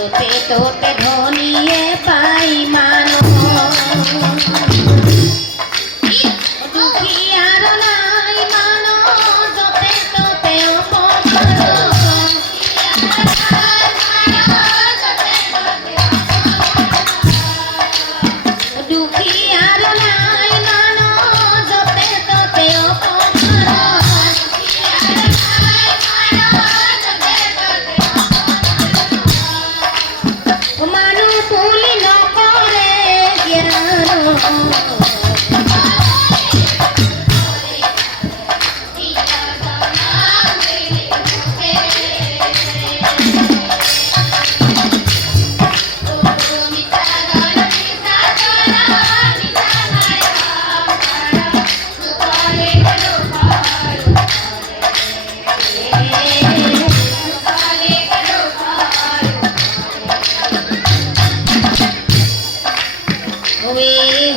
য'তে ত'তে ধনীয়ে পাই মানুহ দুখীয়াৰ নাই মানুহ য'তে ত'তে দুখীয়াৰ নাই মানুহ য'তে ত'তে মানুহ বুলি নকৰে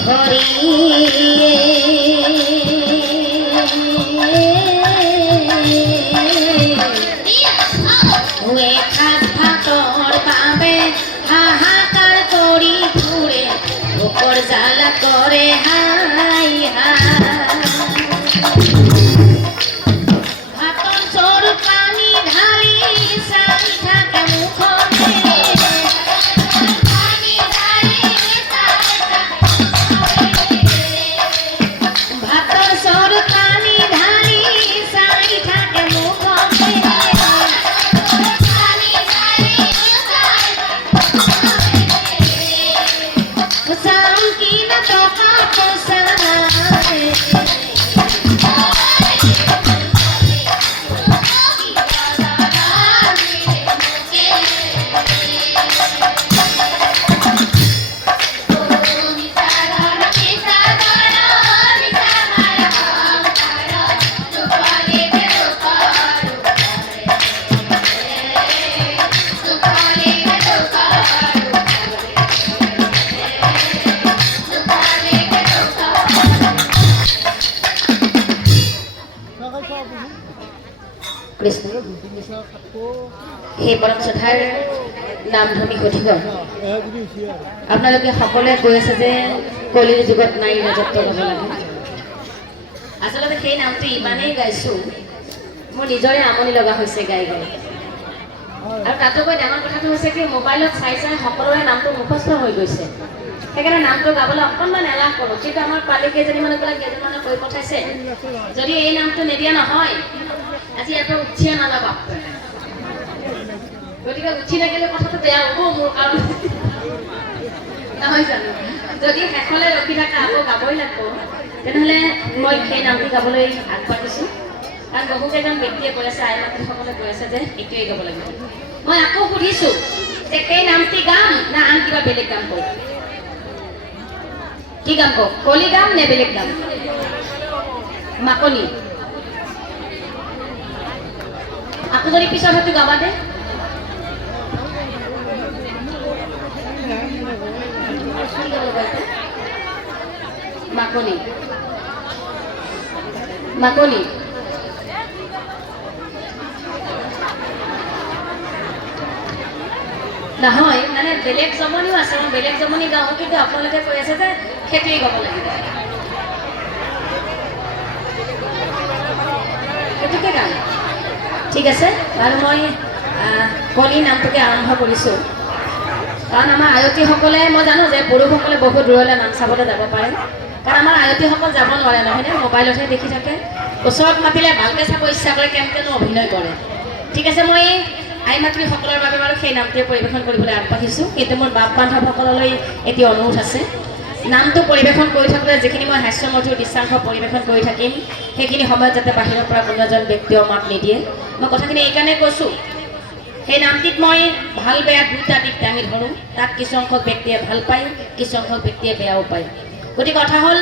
হৰি ভাতৰ বাবে হাহাকাৰ কৰি ফুৰে ভোকৰ জ্বালা কৰে হাই ভাতৰ চৰু পানী ঢালি চাই থাকে মুখতে ভাতৰ চৰু পানী ঢালি চাই থাকে মুখতে চাম কি না টকা পইচা সেই পৰম শ্ৰদ্ধাৰ নামধৰ্মী সঠিক আপোনালোকে সকলোৱে কৈ আছে যে কলিৰ যুগত নাৰী ৰাজত্ব ল'ব লাগে আচলতে সেই নামটো ইমানেই গাইছোঁ মোৰ নিজৰে আমনি লগা হৈছে গাই গাই আৰু তাতোকৈ ডাঙৰ কথাটো হৈছে কি মোবাইলত চাই চাই সকলোৰে নামটো মুখস্থ হৈ গৈছে সেইকাৰণে নামটো গাবলৈ অকণমান এলাহ কৰোঁ কিন্তু আমাৰ পালি কেইজনীমানে কৈ পঠাইছে যদি এই নামটো নিদিয়া নহয় আজি ইয়াৰ পৰা উঠিয়ে নাযাবা গতিকে উঠি নাগিলে কথাটো বেয়া হ'ব মোৰ কাৰণে নহয় জানো যদি শেষলৈ ৰখি থাকা আকৌ গাবই লাগিব তেনেহ'লে মই সেই নামটো গাবলৈ আগবাঢ়িছোঁ কাৰণ বহুকেইজন ব্যক্তিয়ে কৈ আছে আই মাতৃসকলে কৈ আছে যে এইটোৱেই গাব লাগিব মই আকৌ সুধিছোঁ যে সেই নামটি গাম না আন কিবা বেলেগ গাম কওঁ কি গাম কওঁ কলি গাম নে বেলেগ গাম মাকনি আকৌ যদি পিছত হয়তো গাবা দে মাকনি মাকনি নহয় মানে বেলেগ জমনিও আছে মই বেলেগ জমনি গাওঁ কিন্তু আপোনালোকে কৈ আছে যে সেইটোৱেই গাব লাগিব সেইটোকে গাম ঠিক আছে আৰু মই কলি নামটোকে আৰম্ভ কৰিছোঁ কাৰণ আমাৰ আয়তীসকলে মই জানো যে পুৰুষসকলে বহু দূৰলৈ নাম চাবলৈ যাব পাৰে কাৰণ আমাৰ আয়তীসকল যাব নোৱাৰে নহয়নে মোবাইলতহে দেখি থাকে ওচৰত মাতিলে ভালকৈ চাব ইচ্ছা কৰে কেনেকৈনো অভিনয় কৰে ঠিক আছে মই আই মাতৃসকলৰ বাবে বাৰু সেই নামটোৱে পৰিৱেশন কৰিবলৈ আগবাঢ়িছোঁ কিন্তু মোৰ বাপ বান্ধৱসকললৈ এটি অনুৰোধ আছে নামটো পৰিৱেশন কৰি থাকোঁতে যিখিনি মই হাস্যমধুৰ দৃশ্যাংশ পৰিৱেশন কৰি থাকিম সেইখিনি সময়ত যাতে বাহিৰৰ পৰা কোনো এজন ব্যক্তিয়ে মাত নিদিয়ে মই কথাখিনি এইকাৰণে কৈছোঁ সেই নামটিত মই ভাল বেয়া দুটা দিশ দাঙি ধৰোঁ তাত কিছু সংখ্যক ব্যক্তিয়ে ভাল পায় কিছু সংখ্যক ব্যক্তিয়ে বেয়াও পায় গতিকে কথা হ'ল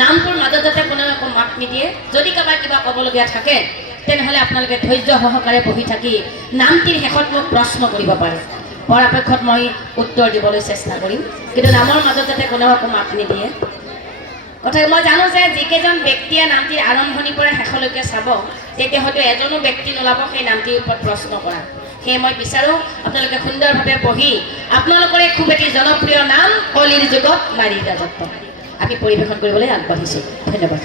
নামটোৰ মাজত যাতে কোনেও একো মাত নিদিয়ে যদি কাৰোবাৰ কিবা ক'বলগীয়া থাকে তেনেহ'লে আপোনালোকে ধৈৰ্য সহকাৰে বহি থাকি নামটিৰ শেষত মোক প্ৰশ্ন কৰিব পাৰে পৰাপক্ষত মই উত্তৰ দিবলৈ চেষ্টা কৰিম কিন্তু নামৰ মাজত যাতে কোনেও একো মাত নিদিয়ে কথা মই জানো যে যিকেইজন ব্যক্তিয়ে নামটিৰ আৰম্ভণিৰ পৰা শেষলৈকে চাব তেতিয়া হয়তো এজনো ব্যক্তি নোলাব সেই নামটিৰ ওপৰত প্ৰশ্ন কৰা সেয়ে মই বিচাৰোঁ আপোনালোকে সুন্দৰভাৱে পঢ়ি আপোনালোকৰে খুব এটি জনপ্ৰিয় নাম কলিৰ যুগত নাৰীৰ ৰাজত্ব আমি পৰিৱেশন কৰিবলৈ আগবাঢ়িছোঁ ধন্যবাদ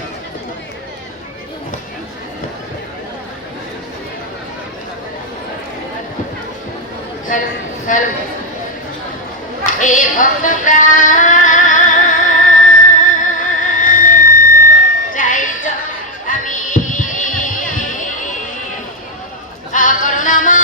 এই ভক্ত আমি কৰুণামা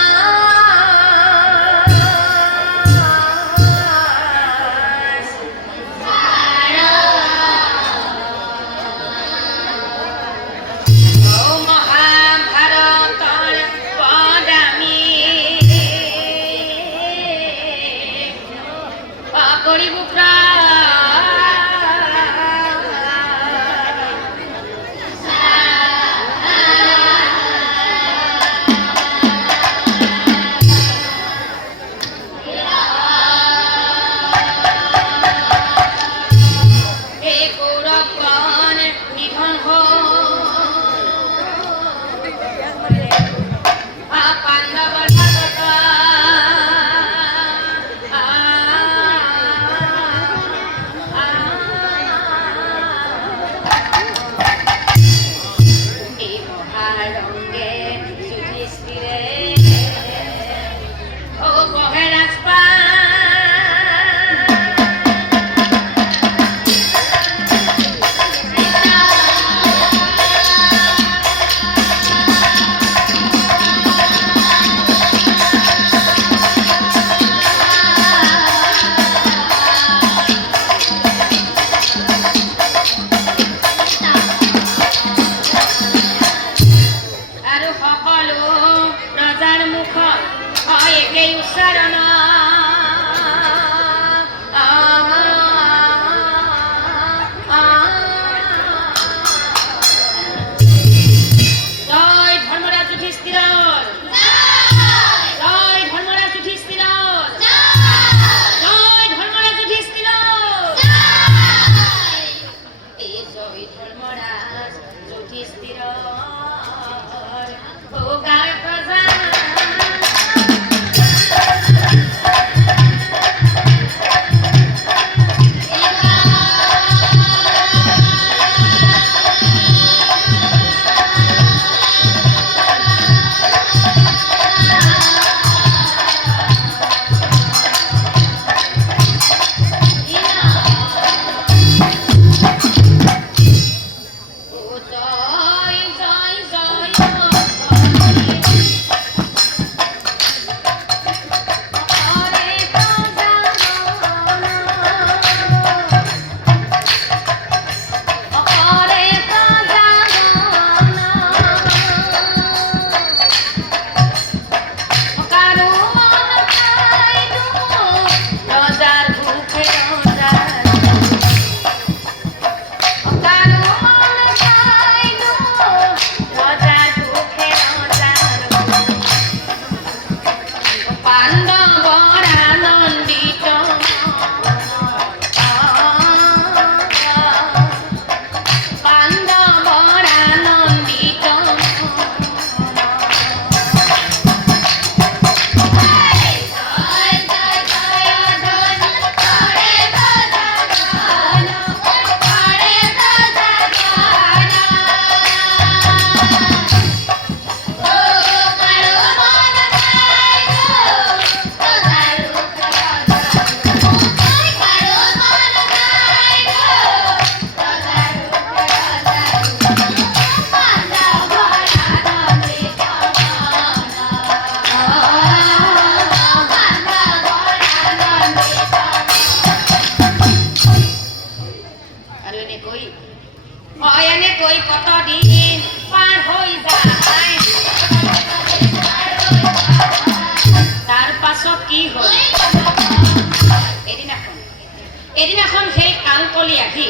এদিনাখন সেই কালকলি আহি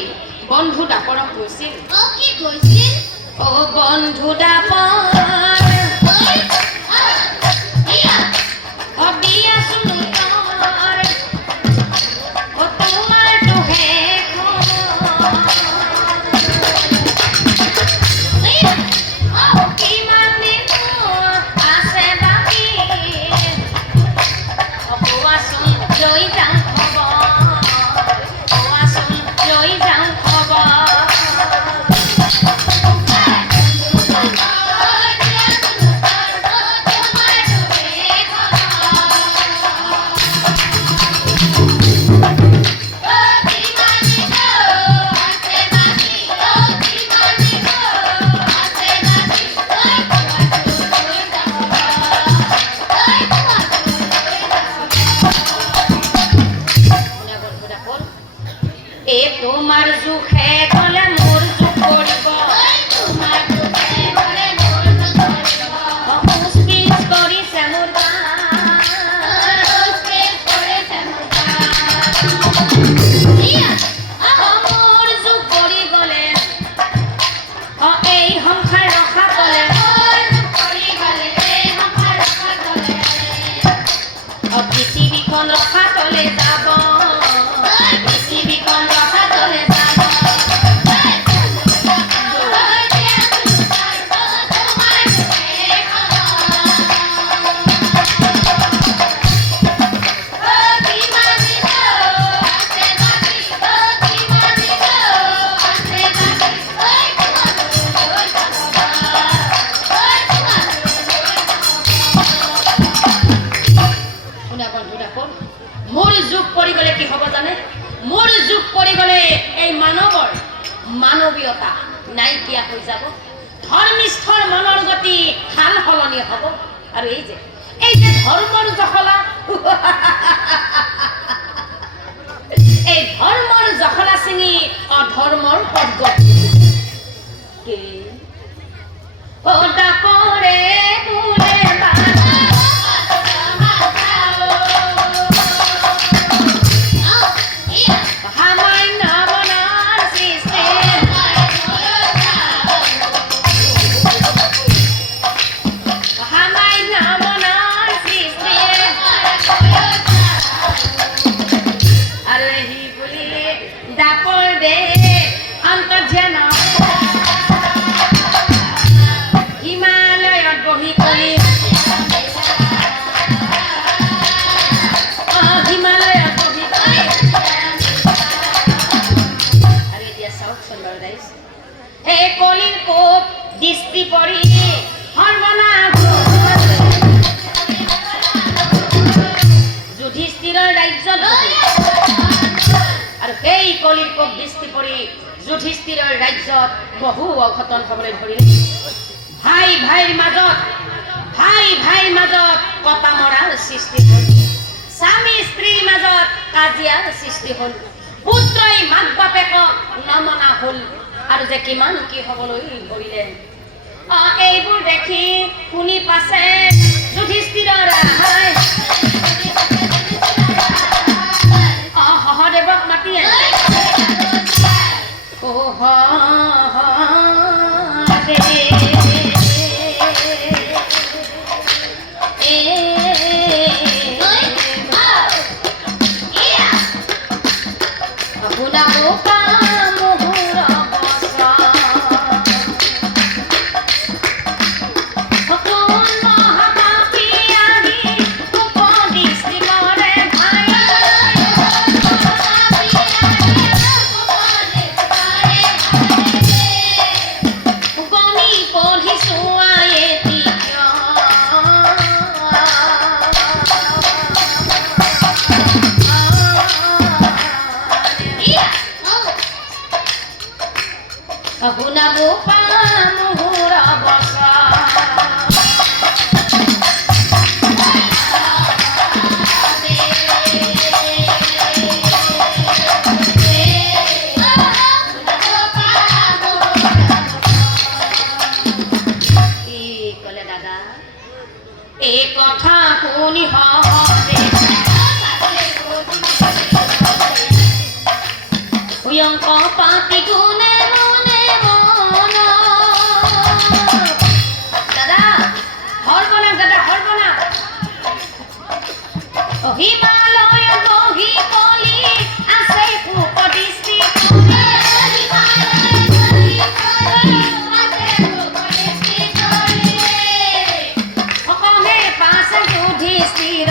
বন্ধু দাপৰক কৈছিল কি কৈছিল ও বন্ধু দাপৰ লৈ যাওঁ খবৰ কোৱাচোন লৈ যাওঁ খবৰ তোমাৰ জোখে গলে মোৰ জোখ কৰিব তোমাৰ জোখে গলে মোৰ জোখ কৰিব পুষ্পিচ কৰিছে মোৰ মোৰ জোখ কৰি গলে এই সংসাৰ ৰখা গলে পৃথিৱীখন ৰখা তলে যাব পৃথিৱীখন ৰখা তলে যাব মোৰ যুগ পৰি গলে কি হ'ব জানে মোৰ যুগ পৰি গলে এই মানৱৰ মানৱীয়তা নাইকিয়া হৈ যাব ধৰ্মিষ্ঠৰ মনৰ গতি হাল সলনি হ'ব আৰু এই যে ধৰ্মৰ জখলা এই ধৰ্মৰ জখলা ছিঙি অধৰ্মৰ পদগতি পৰে বোলে কলিৰ কোপ দৃষ্টি পৰি যুধিষ্ঠিৰৰ ৰাজ্যত আৰু সেই কলিৰ কোপ দৃষ্টি পৰি যুধিষ্ঠিৰৰ ৰাজ্যত বহু অঘটন হ'বলৈ ধৰিলে ভাই ভাইৰ মাজত কটা মৰাৰ সৃষ্টি হ'ল স্বামী স্ত্ৰীৰ মাজত কাজিয়াৰ সৃষ্টি হ'ল পুত্ৰই মাক বাপেকক নমনা হ'ল আৰু যে কিমান কি হ'বলৈ ধৰিলে এইবোৰ দেখি শুনি পাছে যুধিষ্ঠিৰৰ সহদেৱক মাতি কথা শুনি উয়ংক পাতি গুণে মনে মন দাদা হৰবনা হিমালয় বহি কলি আছে কুপদৃষ্টি যুধিষ্ঠিৰ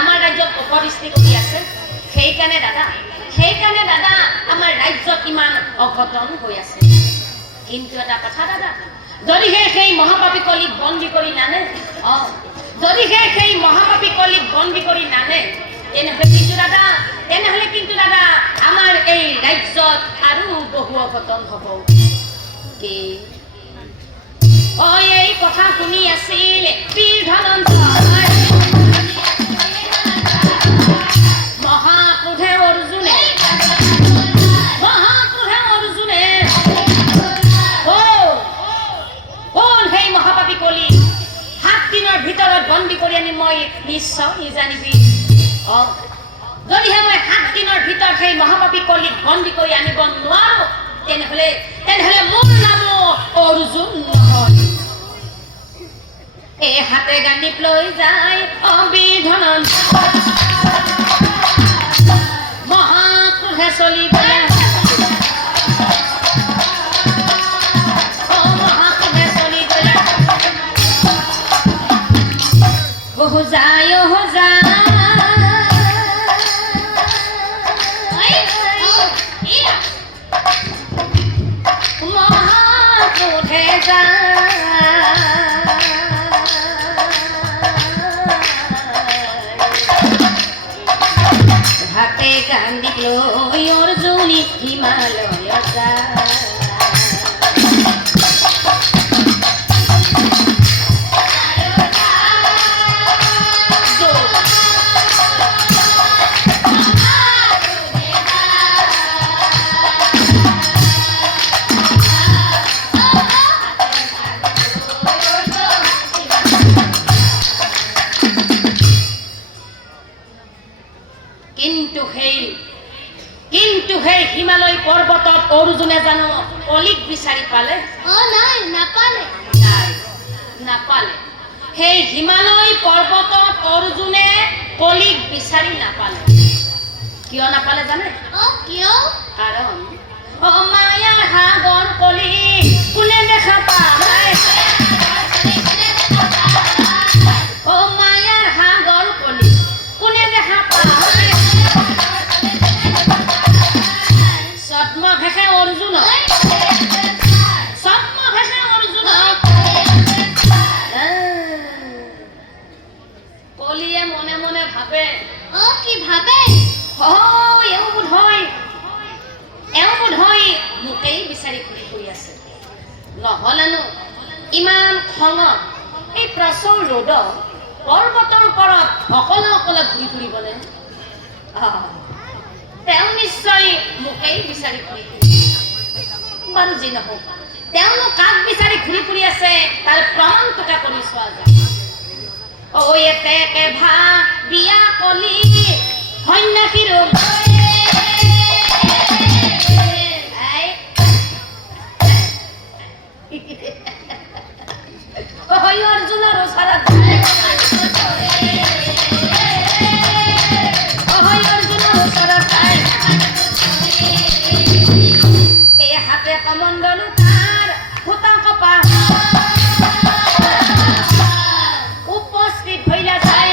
আমাৰ ৰাজ্যত অপদৃষ্টি কৰি আছে সেইকাৰণে দাদা আমাৰ ৰাজ্যত ইমান অঘটন হৈ আছে কিন্তু এটা কথা দাদা যদিহে সেই মহাপাপী কলিক বন্দী কৰি নানে যদিহে সেই মহাপাপী কলিক বন্দী কৰি নানে তেনেহলে কিন্তু দাদা আমাৰ এই ৰাজ্যত আৰু বহু অঘটন হ'ব কি এই কথা শুনি আছিল বীৰ ধনঞ্জয় মহাক্ৰোধে অৰ্জুনে সেই মহাপাপী কলি 7 দিনৰ ভিতৰত বন্দী কৰি আনি মই নিশ্চয় জানিবি যদিহে মই 7 দিনৰ ভিতৰত সেই মহাপাপী কলিক বন্দী কৰি আনিব নোৱাৰো তেনেহলে মোৰ নাম অৰ্জুন নহয় এই হাতে গাণ্ডীপ লৈ যায় বীৰ ধনঞ্জয় মহাক্ৰোধে চলি গ'লে हो जाए महाक्रोधे हाथे गांधी लई अर्जुनी हिमालय যায় কিন্তু সেই হিমালয় পৰ্বতত অৰ্জুনে জানো কলিক বিচাৰি পালে নাই নাপালে সেই হিমালয় পৰ্বতত অৰ্জুনে কলিক বিচাৰি নাপালে কিয় নাপালে জানে কিয় কাৰণ মায়াৰ সাগৰ কলি কোনে দেখা পায় মায়াৰ সাগৰ কলি কোনে দেখা পায় ছদ্মঘেষে অৰ্জুন কলিয়ে মনে মনে ভাবে কি ভাবে এওঁ বোধ হয় মোকেই বিচাৰি ঘূৰি আছে নহ'লেনো ইমান খঙত এই প্ৰচুৰ ৰ'দত পৰ্বতৰ ওপৰত অকলে ঘূৰি ফুৰিবনে তেওঁ নিশ্চয় মোকেই বিচাৰি ঘূৰি বাৰু যি নহওক তেওঁনো কাক বিচাৰি ঘূৰি ফুৰি আছে তাৰ প্ৰমাণ টুকা কৰি চোৱা যায় এতেকে ভা বিয়া কলি সন্যাসীৰ অৰ্জুনৰ ওচৰত এই হাতে কমণ্ডলো তাৰ ভূতা কপা উপস্থিত হইলা যায়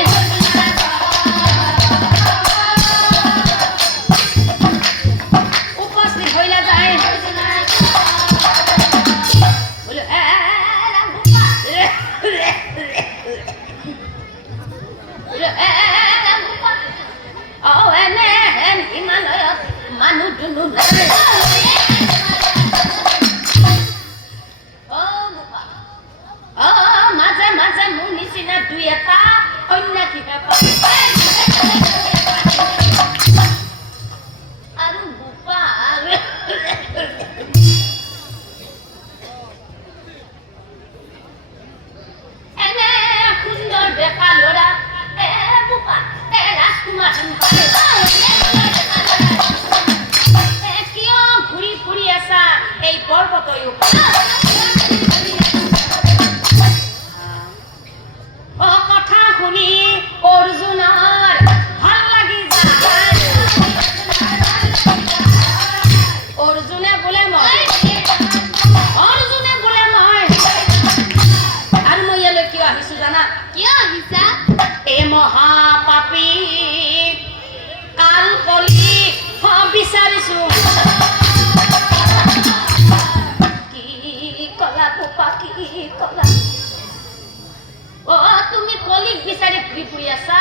হিমালয়ত মানুহ দুনু মাজে মাজে মোৰ নিচিনা দুই এটা সন্যাসী আৰু বোপা এনে সুন্দৰ ডেকা ল'ৰা বোপা ৰাজকুমাৰ কিয় ঘূৰি ফুৰি আছা এই পৰ্বতৰ কথা শুনি অৰ্জুনৰ ভাল লাগি যায় অৰ্জুনে বোলে মই আৰু মই ইয়ালৈ কিয় আহিছো জানা কিয় আহিছা এই মহাপাপী কলিক বিচাৰি ঘূৰি ফুৰি আছা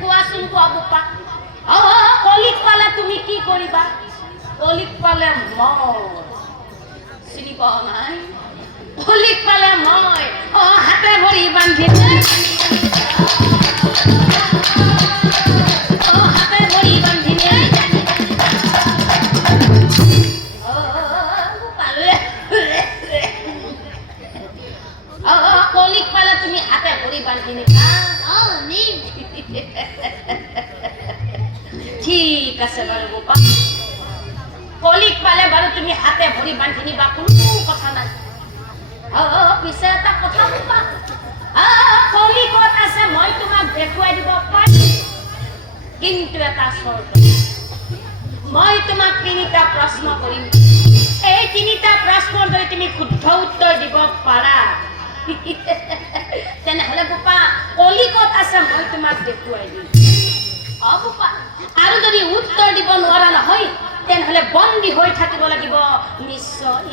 কোৱাচোন কোৱা বোপা কলিক পালে তুমি কি কৰিবা কলিক পালে মই চিনি পোৱা নাই কলিক পালে মই হাতে ভৰি বান্ধি হাতে ভৰি বান্ধি কলিক পালে তুমি হাতে ভৰি বান্ধি নিবা ঠিক আছে বাৰু বোপা কলিক পালে বাৰু তুমি হাতে ভৰি বান্ধি নিবা কোনো কথা নাই পিছে এটা কথা বোপা কলিকত আছে মই তোমাক দেখুৱাই দিব পাৰিম কিন্তু এটা চৰ্ত মই তোমাক 3টা প্ৰশ্ন কৰিম এই 3টা প্ৰশ্নৰ যদি তুমি শুদ্ধ উত্তৰ দিব পাৰা তেনেহলে বোপা কলিকত আছে মই তোমাক দেখুৱাই দিম বোপা আৰু যদি উত্তৰ দিব নোৱাৰা নহয় তেনেহলে বন্দী হৈ থাকিব লাগিব নিশ্চয়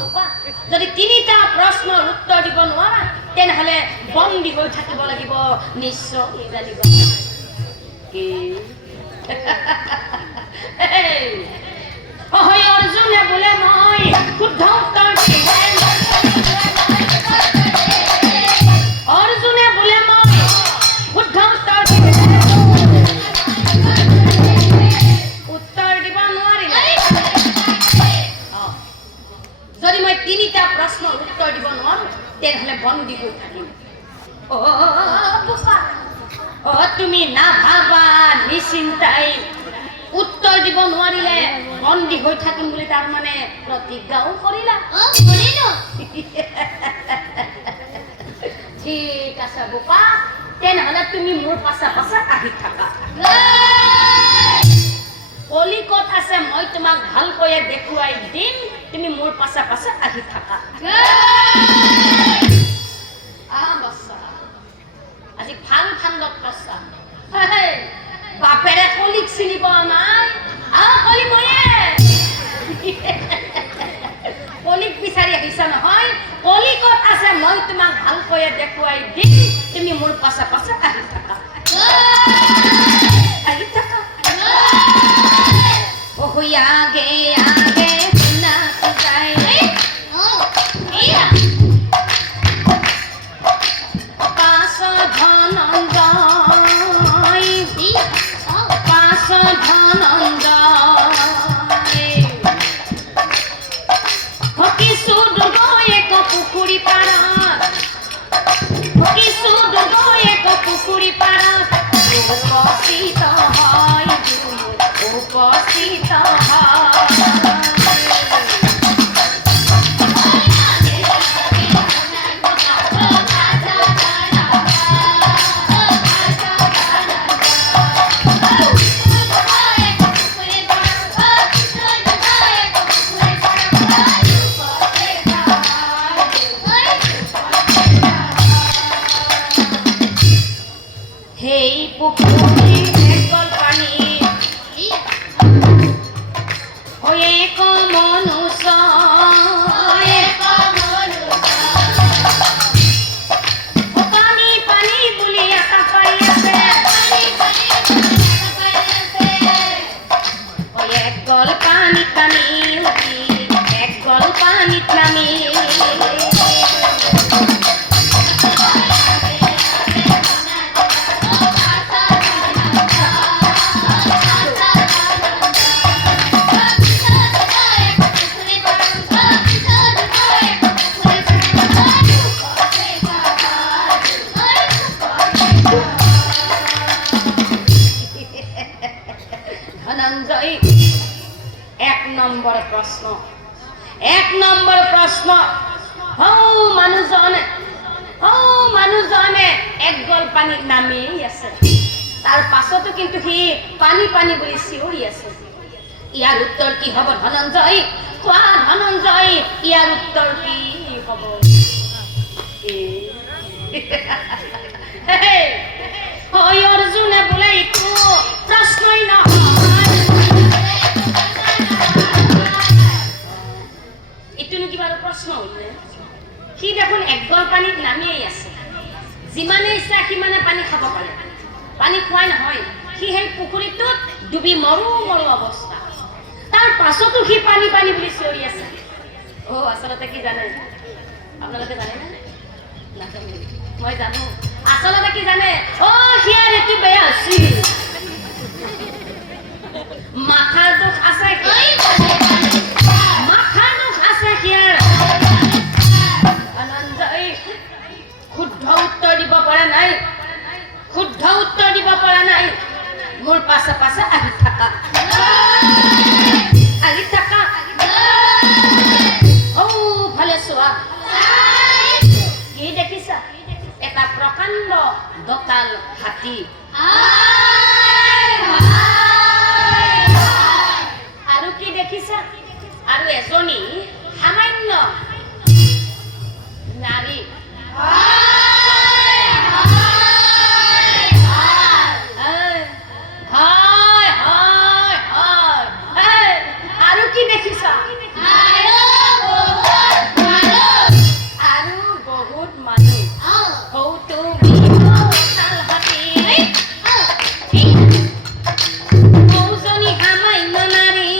বোপা যদি 3টা প্ৰশ্নৰ উত্তৰ দিব নোৱাৰা তেনেহলে বন্দী হৈ থাকিব লাগিব নিশ্চয় জানিবা কি অৰ্জুনে বোলে মই শুদ্ধ উত্তৰ অৰ্জুনে বোলে মই শুদ্ধ উত্তৰ উত্তৰ দিব নোৱাৰিলে যদি মই 3টা প্ৰশ্নৰ উত্তৰ দিব নোৱাৰো তেনেহলে বন্দী হৈ থাকিম তুমি নাভাবা নিশ্চিন্তাই উত্তৰ দিব নোৱাৰিলে বন্দী হৈ থাকিম বুলি তাৰ মানে প্ৰতিজ্ঞাও কৰিলা ঠিক আছে বোপা তেনেহলে তুমি মোৰ পাছা পাছা আহি থাকা কলিকত আছে মই তোমাক ভালকৈয়ে দেখুৱাই দিম তুমি মোৰ পাছা পাছা আহি থাকা আজি ভাল ঠাণ্ডাত পাছা বাপেৰে কলিক চিনি পোৱা নাই কলি ময়ে কলিক বিচাৰি আহিছা নহয় কলিকত আছে মই তোমাক ভালকৈয়ে দেখুৱাই দিম তুমি মোৰ পাছা পাছা আহি থাকা আহি থাকা আগে আগে নাচ যায় পাঁচ ধনঞ্জয় কিছু দুৰ্গই এক পুখুৰী পাৰত কিছু দুৰ্গই এক পুখুৰী পাৰত উপস্থিত হয় উপস্থিত হয় এক নম্বৰ প্ৰশ্ন মানুহজনে এক গল পানীত নামি আছে তাৰ পাছতো কিন্তু সি পানী পানী বুলি চিঞৰি আছে ইয়াৰ উত্তৰ কি হ'ব ধনঞ্জয় কোৱা ধনঞ্জয় ইয়াৰ উত্তৰ কি হ'ব অৰ্জুনে বোলে এইটো প্ৰশ্নই নহয় এইটো নো কি বাৰু প্ৰশ্ন উঠে সি দেখোন একগল পানীত নামিয়েই আছে যিমানে ইচ্ছা সিমানে পানী খাব পাৰে পানী খোৱাই নহয় সি সেই পুখুৰীটোত ডুবি মৰো মৰো অৱস্থা তাৰ পাছতো সি পানী পানী বুলি চিঞৰি আছে আচলতে কি জানে আপোনালোকে জানেনে নাজানে মই জানো আচলতে কি জানে সিয়াৰ এইটো বেয়া আছিল মাথাৰ দুখ আছে মাথাৰ দুখ আছে সিয়াৰ আনন্দই শুদ্ধ উত্তৰ দিব পৰা নাই শুদ্ধ উত্তৰ দিব পৰা নাই মোৰ পাছে পাছে আহি থাকা ভালে চোৱা কি দেখিছা এটা প্ৰকাণ্ড দঁতাল হাতী আৰু কি দেখিছা আৰু এজনী সামান্য নাৰী আৰু কি দেখিছা আৰু বহুত মানুহ সৌজনী সামান্য নাৰী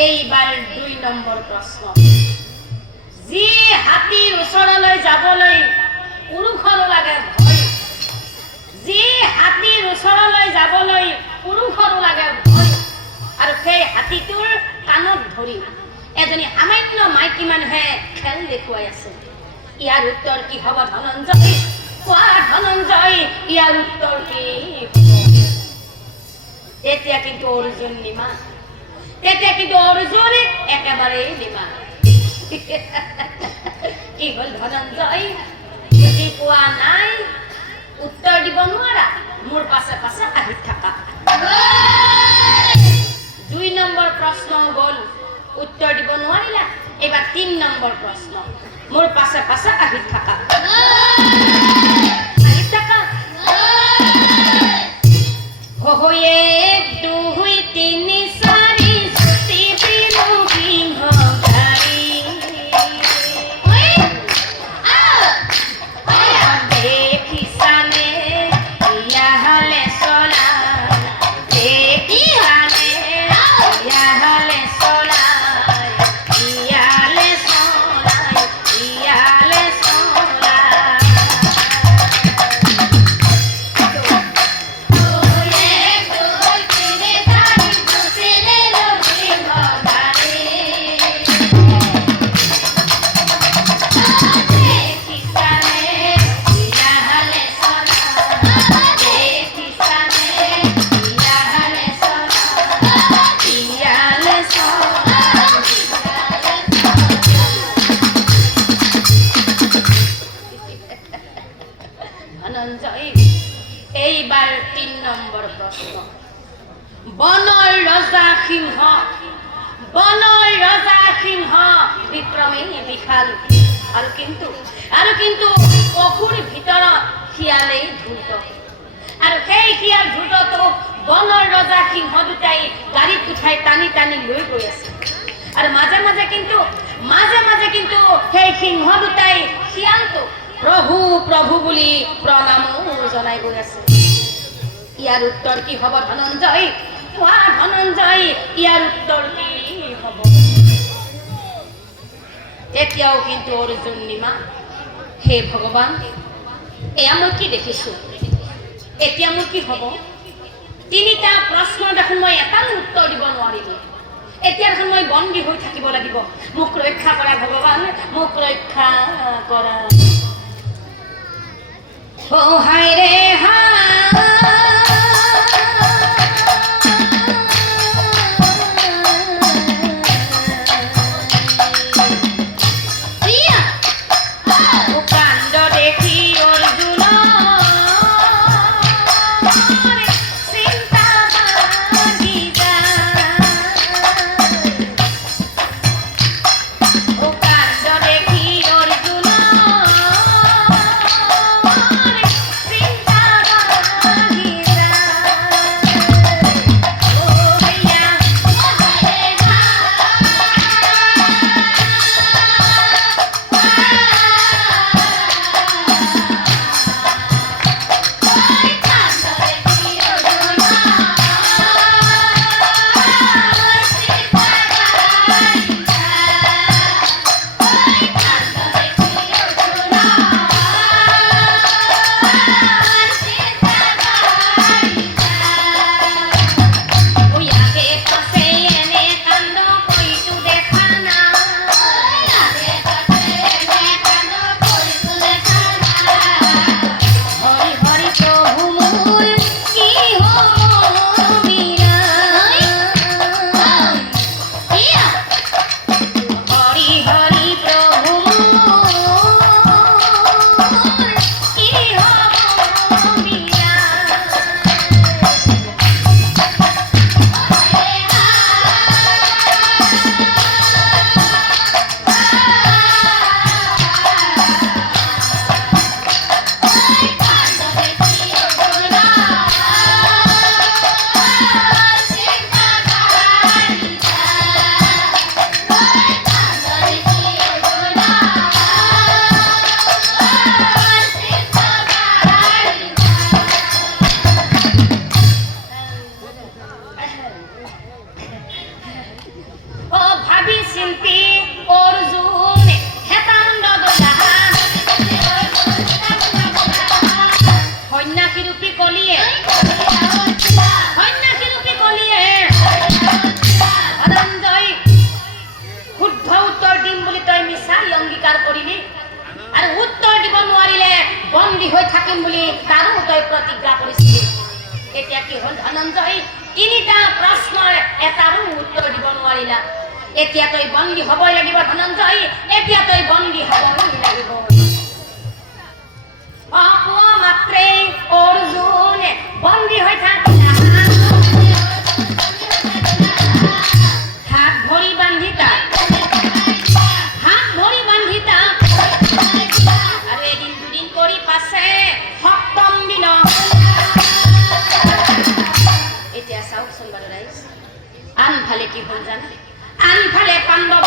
এইবাৰ ২ নম্বৰ প্ৰশ্ন যি হাতীৰ ওচৰলৈ যাবলৈ পুৰুষৰো লাগে ভয় যি হাতীৰ ওচৰলৈ যাবলৈ পুৰুষৰো লাগে ভয় আৰু সেই হাতীটোৰ কাণত ধৰি এজনী সামান্য মাইকী মানুহে খেল দেখুৱাই আছে ইয়াৰ উত্তৰ কি হ'ব ধনঞ্জয় কোৱা ধনঞ্জয় ইয়াৰ উত্তৰ কি এতিয়া কিন্তু অৰ্জুন নিমা তেতিয়া কিন্তু অৰ্জুন একেবাৰেই নিমা কি হ'ল ধনঞ্জয় যদি পোৱা নাই উত্তৰ দিব নোৱাৰা মোৰ পাছে পাছে আহি থাকা ২ নম্বৰ প্ৰশ্ন গ'ল উত্তৰ দিব নোৱাৰিলা এবাৰ ৩ নম্বৰ প্ৰশ্ন মোৰ পাছে পাছে আহি থাকা আহি থাকা হয়ে ২ ৩ এইবাৰ ৩ নম্বৰ প্ৰশ্ন বনৰ ৰজা সিংহ বিক্ৰমী বিশাল আৰু কিন্তু অসুৰ ভিতৰত শিয়ালেই ধূত আৰু সেই শিয়াল ধূতটো বনৰ ৰজা সিংহ দুটাই গাড়ীত উঠাই টানি টানি লৈ গৈ আছে আৰু মাজে মাজে কিন্তু সেই সিংহ দুটাই শিয়ালটো প্ৰভু প্ৰভু বুলি প্ৰণামো জনাই গৈ আছে ইয়াৰ উত্তৰ কি হ'ব ধনঞ্জয় কোৱা ধনঞ্জয় ইয়াৰ উত্তৰ কি হ'ব এতিয়াও কিন্তু অৰ্জুন নিমা হে ভগৱান এয়া মই কি দেখিছোঁ এতিয়া মোৰ কি হ'ব ৩টা প্ৰশ্ন দেখোন মই এটাও উত্তৰ দিব নোৱাৰিলোঁ এতিয়া দেখোন মই বন্দী হৈ থাকিব লাগিব মোক ৰক্ষা কৰা ভগৱান মোক ৰক্ষা কৰা ও হায় রে কাণ্ড দেখি অর্জুন চিন্তা ভাগি যায়। ও কাণ্ড দেখি অর্জুন চিন্তা ভাগি যায়। ও ভাইয়া ও ভাবি চিন্তি অর্জুন হেতাণ্ড দোলাহা সন্ন্যাসী ৰূপী কলিয়ে ধনঞ্জয় শুদ্ধ উত্তৰ দিম বুলি তই মিছাই অংগীকাৰ কৰিলি আৰু উত্তৰ দিব নোৱাৰিলে বন্দী হৈ থাকিম বুলি তাৰো তই প্ৰতিজ্ঞা কৰিছিলি। এতিয়া কি হ'ল ধনঞ্জয়? তিনিটা প্ৰশ্নৰ এটাৰো উত্তৰ দিব নোৱাৰিলা। এতিয়া তই বন্দী হ'বই লাগিব ধনঞ্জয়, এতিয়া তই বন্দী হ'বই লাগিব। অকোৱা মাত্ৰে অৰ্জুন বন্দী হৈ থাকিলা, হাত ভৰি বান্ধি তাক আৰু এদিন দুদিন কৰি পাছে সপ্তম দিন। এতিয়া চাওকচোন বাৰু ৰাইজ, আনফালে কি হ'ল জানে? আনফালে পাণ্ডৱ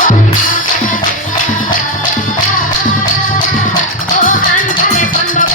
আনফালে পাণ্ডৱ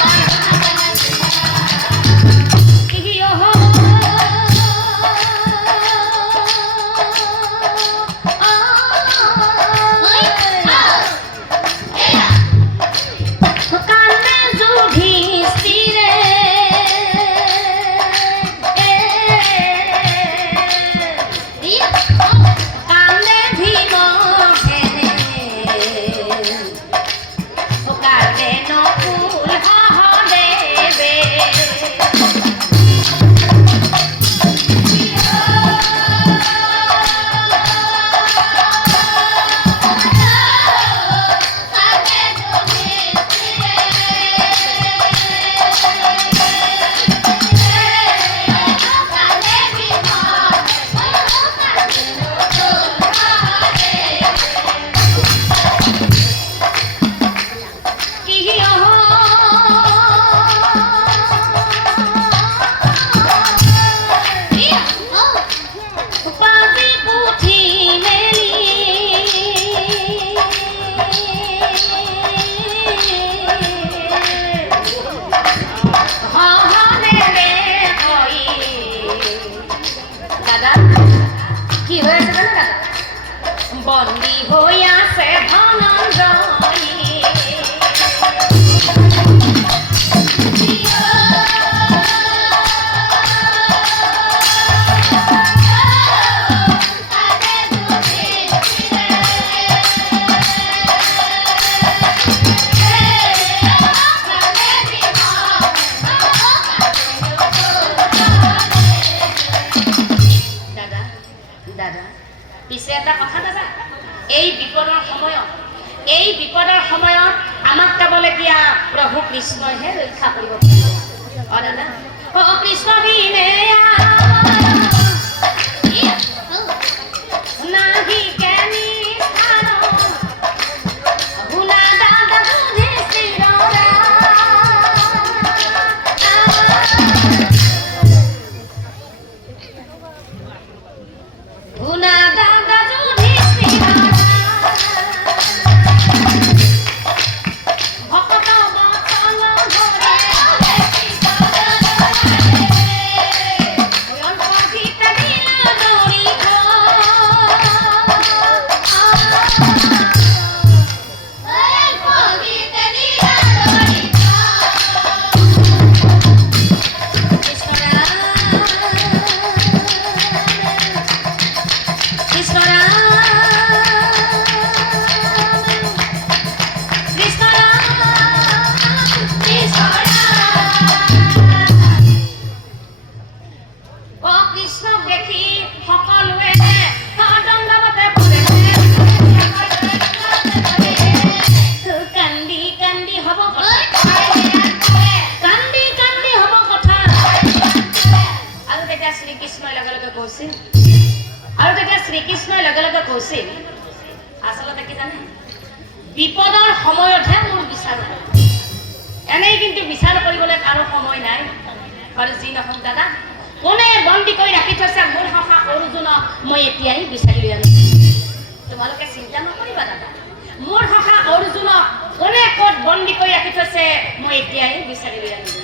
বন্দী হৈ আছে ধনঞ্জয়। পিছে এটা কথা দাদা, এই বিপদৰ সময়ত আমাক পাবলগীয়া প্ৰভু কৃষ্ণইহে ৰক্ষা কৰিব পাৰিব। দাদা কৃষ্ণ বিনে নাহি জ্ঞানী স্থান ভুলা দাদা যুধিষ্ঠিৰ ভুলা দাদা যুধিষ্ঠিৰ ভকত বচন ধৰে শ্ৰীকৃষ্ণই লগে লগে কৈছিল, আচলতে কি জানে, বিপদৰ সময়তহে মোৰ বিচাৰ কৰে। এনেই কিন্তু বিচাৰ কৰিবলৈ কাৰো সময় নাই। আৰু যি নহওক দাদা, কোনে বন্দী কৰি ৰাখি থৈছে মোৰ সখা অৰ্জুনক মই এতিয়াই বিচাৰি লৈ আনিছো। তোমালোকে চিন্তা নকৰিবা দাদা, মোৰ সখা অৰ্জুনক কোনে ক'ত বন্দী কৰি ৰাখি থৈছে মই এতিয়াই বিচাৰি লৈ আনিছো।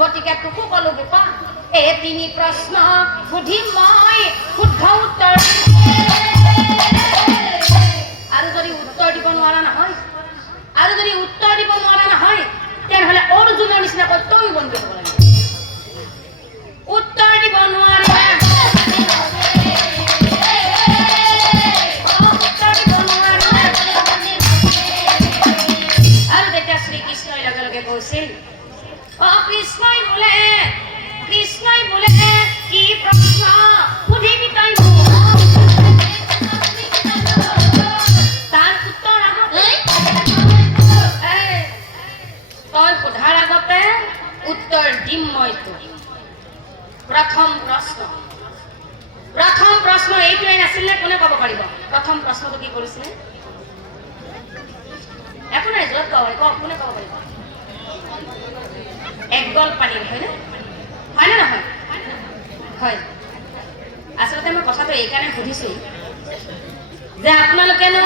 গতিকে তোকো কলো বোপা, এই তিনি প্ৰশ্ন সুধিম মই, শুদ্ধ উত্তৰ আৰু যদি উত্তৰ দিব নোৱাৰা নহয় তেনেহ'লে অৰ্জুনৰ নিচিনাকৈ তই বন্দী হ'ব লাগিব। উত্তৰ দিব নোৱাৰিবা আৰু তেতিয়া শ্ৰীকৃষ্ণই লগে লগে কৈছিল, কৃষ্ণই বোলে কি প্ৰশ্ন সুধিবি তই তাৰ উত্তৰ তই সোধাৰ আগতে উত্তৰ দিম মই তোক। প্ৰথম প্ৰশ্ন এইটোৱেই নাছিল নে? কোনে ক'ব পাৰিব প্ৰথম প্ৰশ্নটো কি কৰিছিলে? একো নাই, য'ত কওক, কোনে ক'ব পাৰিব? এক গল পানীৰ, হয়নে নহয়? হয়। আচলতে মই কথাটো এইকাৰণে সুধিছোঁ যে আপোনালোকেনো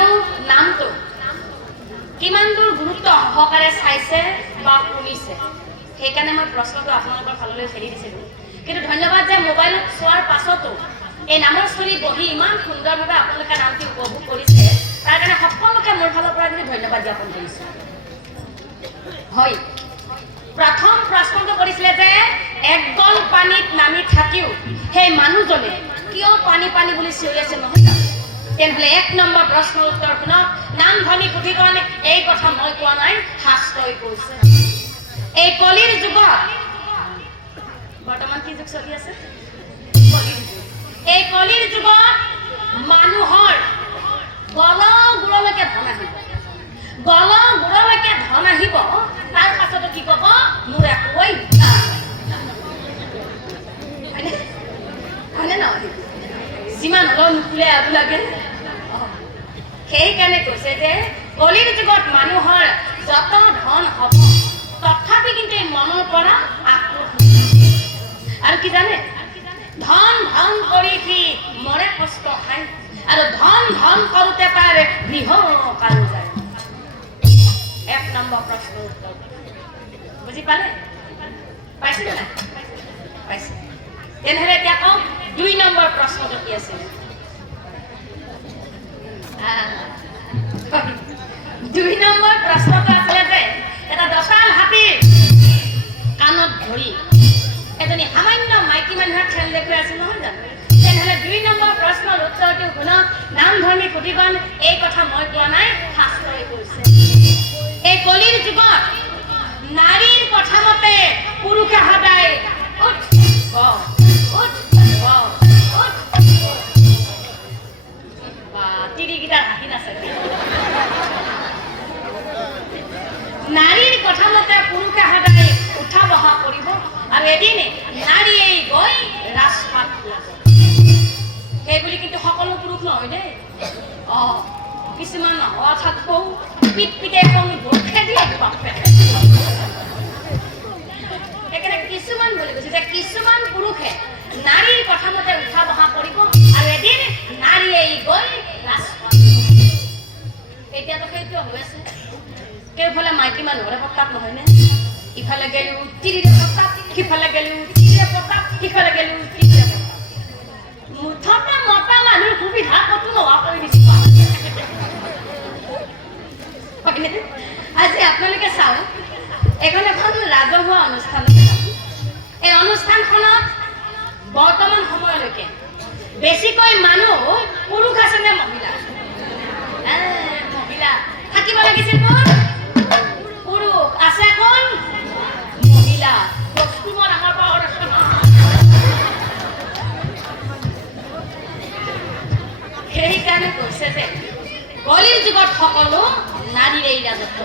নামটো কিমান দূৰ গুৰুত্ব সহকাৰে চাইছে বা শুনিছে, সেইকাৰণে মই প্ৰশ্নটো আপোনালোকৰ ফাললৈ ফেৰি দিছিলোঁ। কিন্তু ধন্যবাদ যে মোবাইলত চোৱাৰ পাছতো এই নামৰ স্থলীত বহি ইমান সুন্দৰভাৱে আপোনালোকে নামটি উপভোগ কৰিছে, তাৰ কাৰণে সকলোকে মোৰ ফালৰ পৰা কিন্তু ধন্যবাদ জ্ঞাপন কৰিছোঁ। হয়, প্ৰথম প্ৰশ্নটো কৰিছিলে যে এক গল পানীত নামি থাকিও সেই মানুহজনে কিয় পানী বুলি চিঞৰি আছে নহয় জানো? তেনেহ'লে 1 নম্বৰ প্ৰশ্নৰ উত্তৰ শুনক নাম ধনী পুথিখন এই কথা মই কোৱা নাই শাস্ত্ৰই কৈছে এই কলিৰ যুগত বৰ্তমান কি যুগ চলি আছে কলিৰ যুগ এই কলিৰ যুগত মানুহৰ গলগুৰলৈকে ধন আহিব গলগুৰলৈকে ধন আহিব তাৰ পাছতো কি ক'ব মোৰ একোৱেই হয়নে নহয় যিমান হ'লেও নুকুলে আবু লাগে সেইকাৰণে কৈছে যে কলিৰ যুগত মানুহৰ যত ধন হ'ব তথাপি কিন্তু এই মনৰ পৰা আক্ৰোশ আৰু কি জানে ধন ধন কৰি সি মৰে কষ্ট খায় আৰু ধন ধন কৰোঁতে তাৰ গৃহ কাল যায় 1 নম্বৰ প্ৰশ্ন উত্তৰ বুজি পালে পাইছে নে পাইছে তেনেহ'লে এতিয়া কওঁ 2 নম্বৰ প্ৰশ্নটো কি আছিল 2 নম্বৰ প্ৰশ্নটো আছিলে যে এটা দঁতাল হাতীৰ কাণত ধৰি এজনী সামান্য মাইকী মানুহৰ খেল দেখুৱাই আছিল নহয় জানো তেনেহ'লে 2 নম্বৰ প্ৰশ্নৰ উত্তৰটো শুনক নাম ধৰ্মী পুথিখন এই কথা মই কোৱা নাই শাস্ত্ৰই কৈছে এই কলিৰ যুগত নাৰীৰ কথা মতে পুৰুষে সদায় উঠ উঠ উঠ তিৰিকেইটা হাঁহি নাচাবি নাৰীৰ কথা মতে পুৰুষে সদায় উঠা বহা কৰিব আৰু এদিনে নাৰীয়ে গৈ ৰাজপাট ল'ব সেইবুলি কিন্তু সকলো পুৰুষ নহয় দেই কিছুমান থাকবও পিট পিটে এখন ভোটে দিয়ে সেইকাৰণে কিছুমান বুলি কৈছে যে কিছুমান পুৰুষে নাৰীৰ কথা মতে উঠা বহা কৰিব আৰু এদিন নাৰীয়ে গৈ ৰাজপাট এতিয়াতো সেইটো হৈ আছে কেউফালে মাইকী মানুহৰে প্ৰতাপ নহয়নে ইফালে গেলো তিৰিৰে প্ৰতাপ সিফালে গেলো তিৰিৰে প্ৰতাপ সিফালে গেলো তিৰিৰে প্ৰতাপ মুঠতে মতা মানুহৰ সুবিধা ক'তো নোহোৱা কৰি দিছে আজি আপোনালোকে চাওক এখন ৰাজহুৱা অনুষ্ঠান এই অনুষ্ঠানখনত বৰ্তমান সময়লৈকে বেছিকৈ মানুহ পুৰুষ আছে নে মহিলা মহিলা থাকিব লাগিছিল কোন পুৰুষ আছে কোন মহিলা বস্তুবোৰ আমাৰ পাৱাৰ আছে সেইকাৰণে কৈছে যে কলিৰ যুগত সকলো নাৰীৰে ৰাজত্ব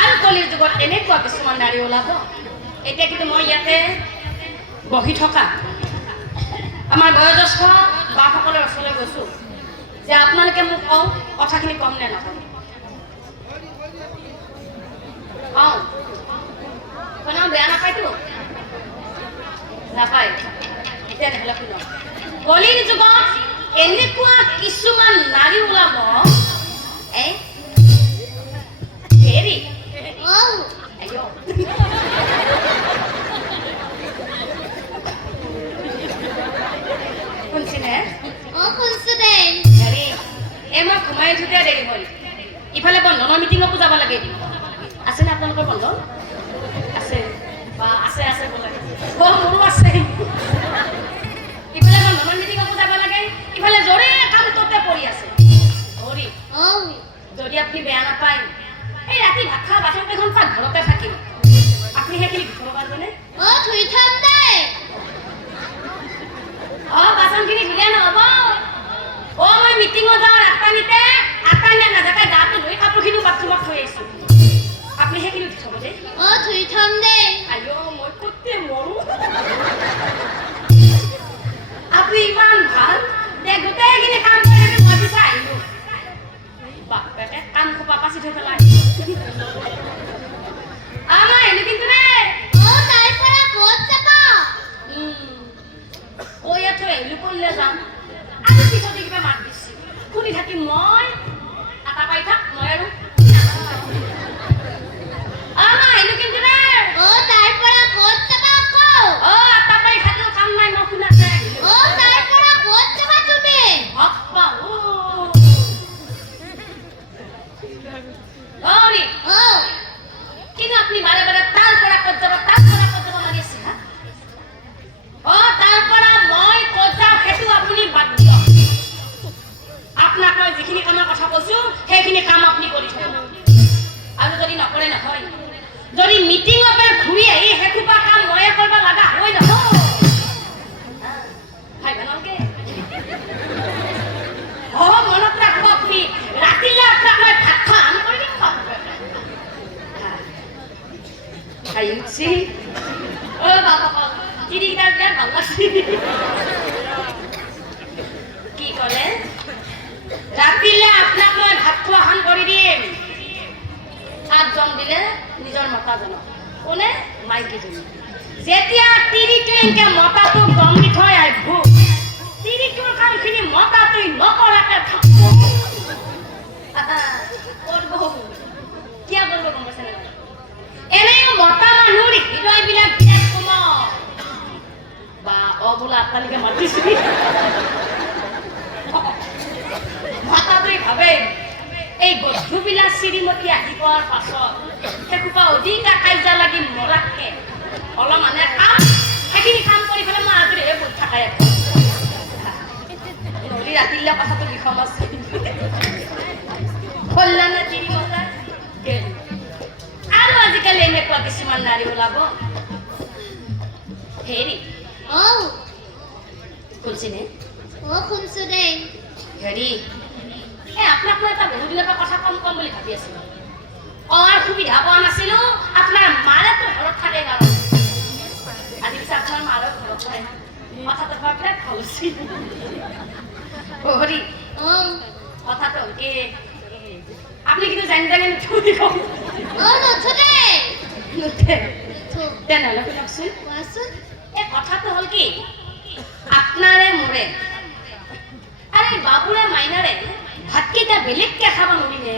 আৰু কলিৰ যুগত এনেকুৱা কিছুমান নাৰী ওলাব এতিয়া কিন্তু মই ইয়াতে বহি থকা আমাৰ বয়োজ্যেষ্ঠ বাসকলৰ ওচৰলৈ গৈছোঁ যে আপোনালোকে মোক কওঁ কথাখিনি কম নে নকওঁ শুনাও বেয়া নাপায়তো নাপায় তেনেহ'লে শুনক কলিৰ যুগত এনেকুৱা কিছুমান নাৰী ওলাব হেৰি শুনছিলে হেৰি মই ঘুমাই উঠোতে দেৰি হ'ল ইফালে বন্ধনৰ মিটিঙকো যাব লাগে আছেনে আপোনালোকৰ বন্ধন আছে বা আছে আছে বোলে মোৰো আছে ইফালে বন্ধনৰ মিটিঙকো যাব লাগে ইফালে জোৰে কাম ততে পৰি আছে হৰি যদি আপুনি বেয়া নাপায় এই ৰাতি ভাত খোৱা বাচন কেইখন পাকঘৰতে থাকিম আপুনি সেইখিনি ধুব পাৰিবনে বাচনখিনি ধুলে নহ'ব মই মিটিঙত যাওঁ ৰাজধানীতে আটাইনে নাযাকে গাটো ধুই কাপোৰখিনি বাথৰুমত থৈ আহিছোঁ আপুনি সেইখিনি ধুই থ'ব দেই আইঅ মই ক'তে মৰো আপুনি ইমান ভাল দে গোটেইখিনি কাম কৰি মই পিছে আহিলোঁ বাপেকে কাম খোপা পাচি থৈ পেলাই আমাৰ এনে কিন্তু নে কৈয়ে থৈ আহিলোঁ ক'লে যাম আৰু পিছতে কিবা মাত দিছোঁ শুনি থাকি মই আটা পাই থাক মই আৰু আমাৰ আহিলোঁ কিন্তু নে আটা পাই থাকিও কাম নাই মই শুনাতে কিন্তু আপনি বারে বারে তার পৰা ক'ত যাব মাৰি আছে তাৰ পৰা মই ক'ত যাওঁ সেইটো আপুনি বাদ দিয়ক গোটেইখিনি কাম আপুনি কৰি থাকিব আৰু যদি নকৰে নহয় যদি মিটিঙৰ পৰা ঘূৰি আহি সেইসোপা কাম ময়ে কৰিব লগা হয় নহয় ভাই নালাগে মনত ৰাখব আপুনি ৰাতিলৈ আপোনাক মই ভাত খাম কৰি দিম খাই উঠছি বাবা তিৰিকেইটাৰ বিৰাট ভাল লাগছি কি ক'লে ৰাতিলে আপোনাক মই ভাত খোৱাখন কৰি দিম সাতজন দিলে নিজৰ মতাজনক কোনে মাইকীজনী যেতিয়া তিৰিটো এনেকে মতাটো গম দি থৈ আহিব তিৰিটোৰ কামখিনি মতাটোই নকৰাকে থাকিব কৰিব কিয় কৰিব গম পাইছে নে এনেও মতা মানুহৰ হৃদয়বিলাক বিৰাট কোমল বা বোলা আটালিকে মাতিছো মতাটোই ভাবে এই গধূবিলাক শ্ৰীমতী আহি পোৱাৰ পাছত সেইসোপা অধিক কাজিয়া লাগি মৰাতকে অলপমানে কাম সেইখিনি কাম কৰি পেলাই মই আজৰিহে বহি থাকাই নহ'লে ৰাতিলে কথাটো বিষম আছে কল্যাণে তিৰি মতা আৰু আজিকালি এনেকুৱা কিছুমান নাৰী ওলাব হেৰি শুনছিনে শুনছো দেই হেৰি আপোনাক মই এটা বহু দিনৰ পৰা কথা কম বুলি ভাবি আছিলো সুবিধা পোৱা নাছিলো আপোনাৰ মাৰেতো ঘৰত থাকে কাৰণ আজি পিছে আপোনাৰ মাৰৰ ঘৰত থাকে কথাটো বিৰাট ভাল আছিল হেৰি কথাটো হ'ল কি আপুনি কিন্তু জানি নুঠি কম তেনেহ'লে শুনকচোন কোৱাচোন এই কথাটো হ'ল কি আপোনাৰে মোৰে আৰে বাবুৰে মাইনাৰে ভাতকেইটা বেলেগকে খাব নোৱাৰিনে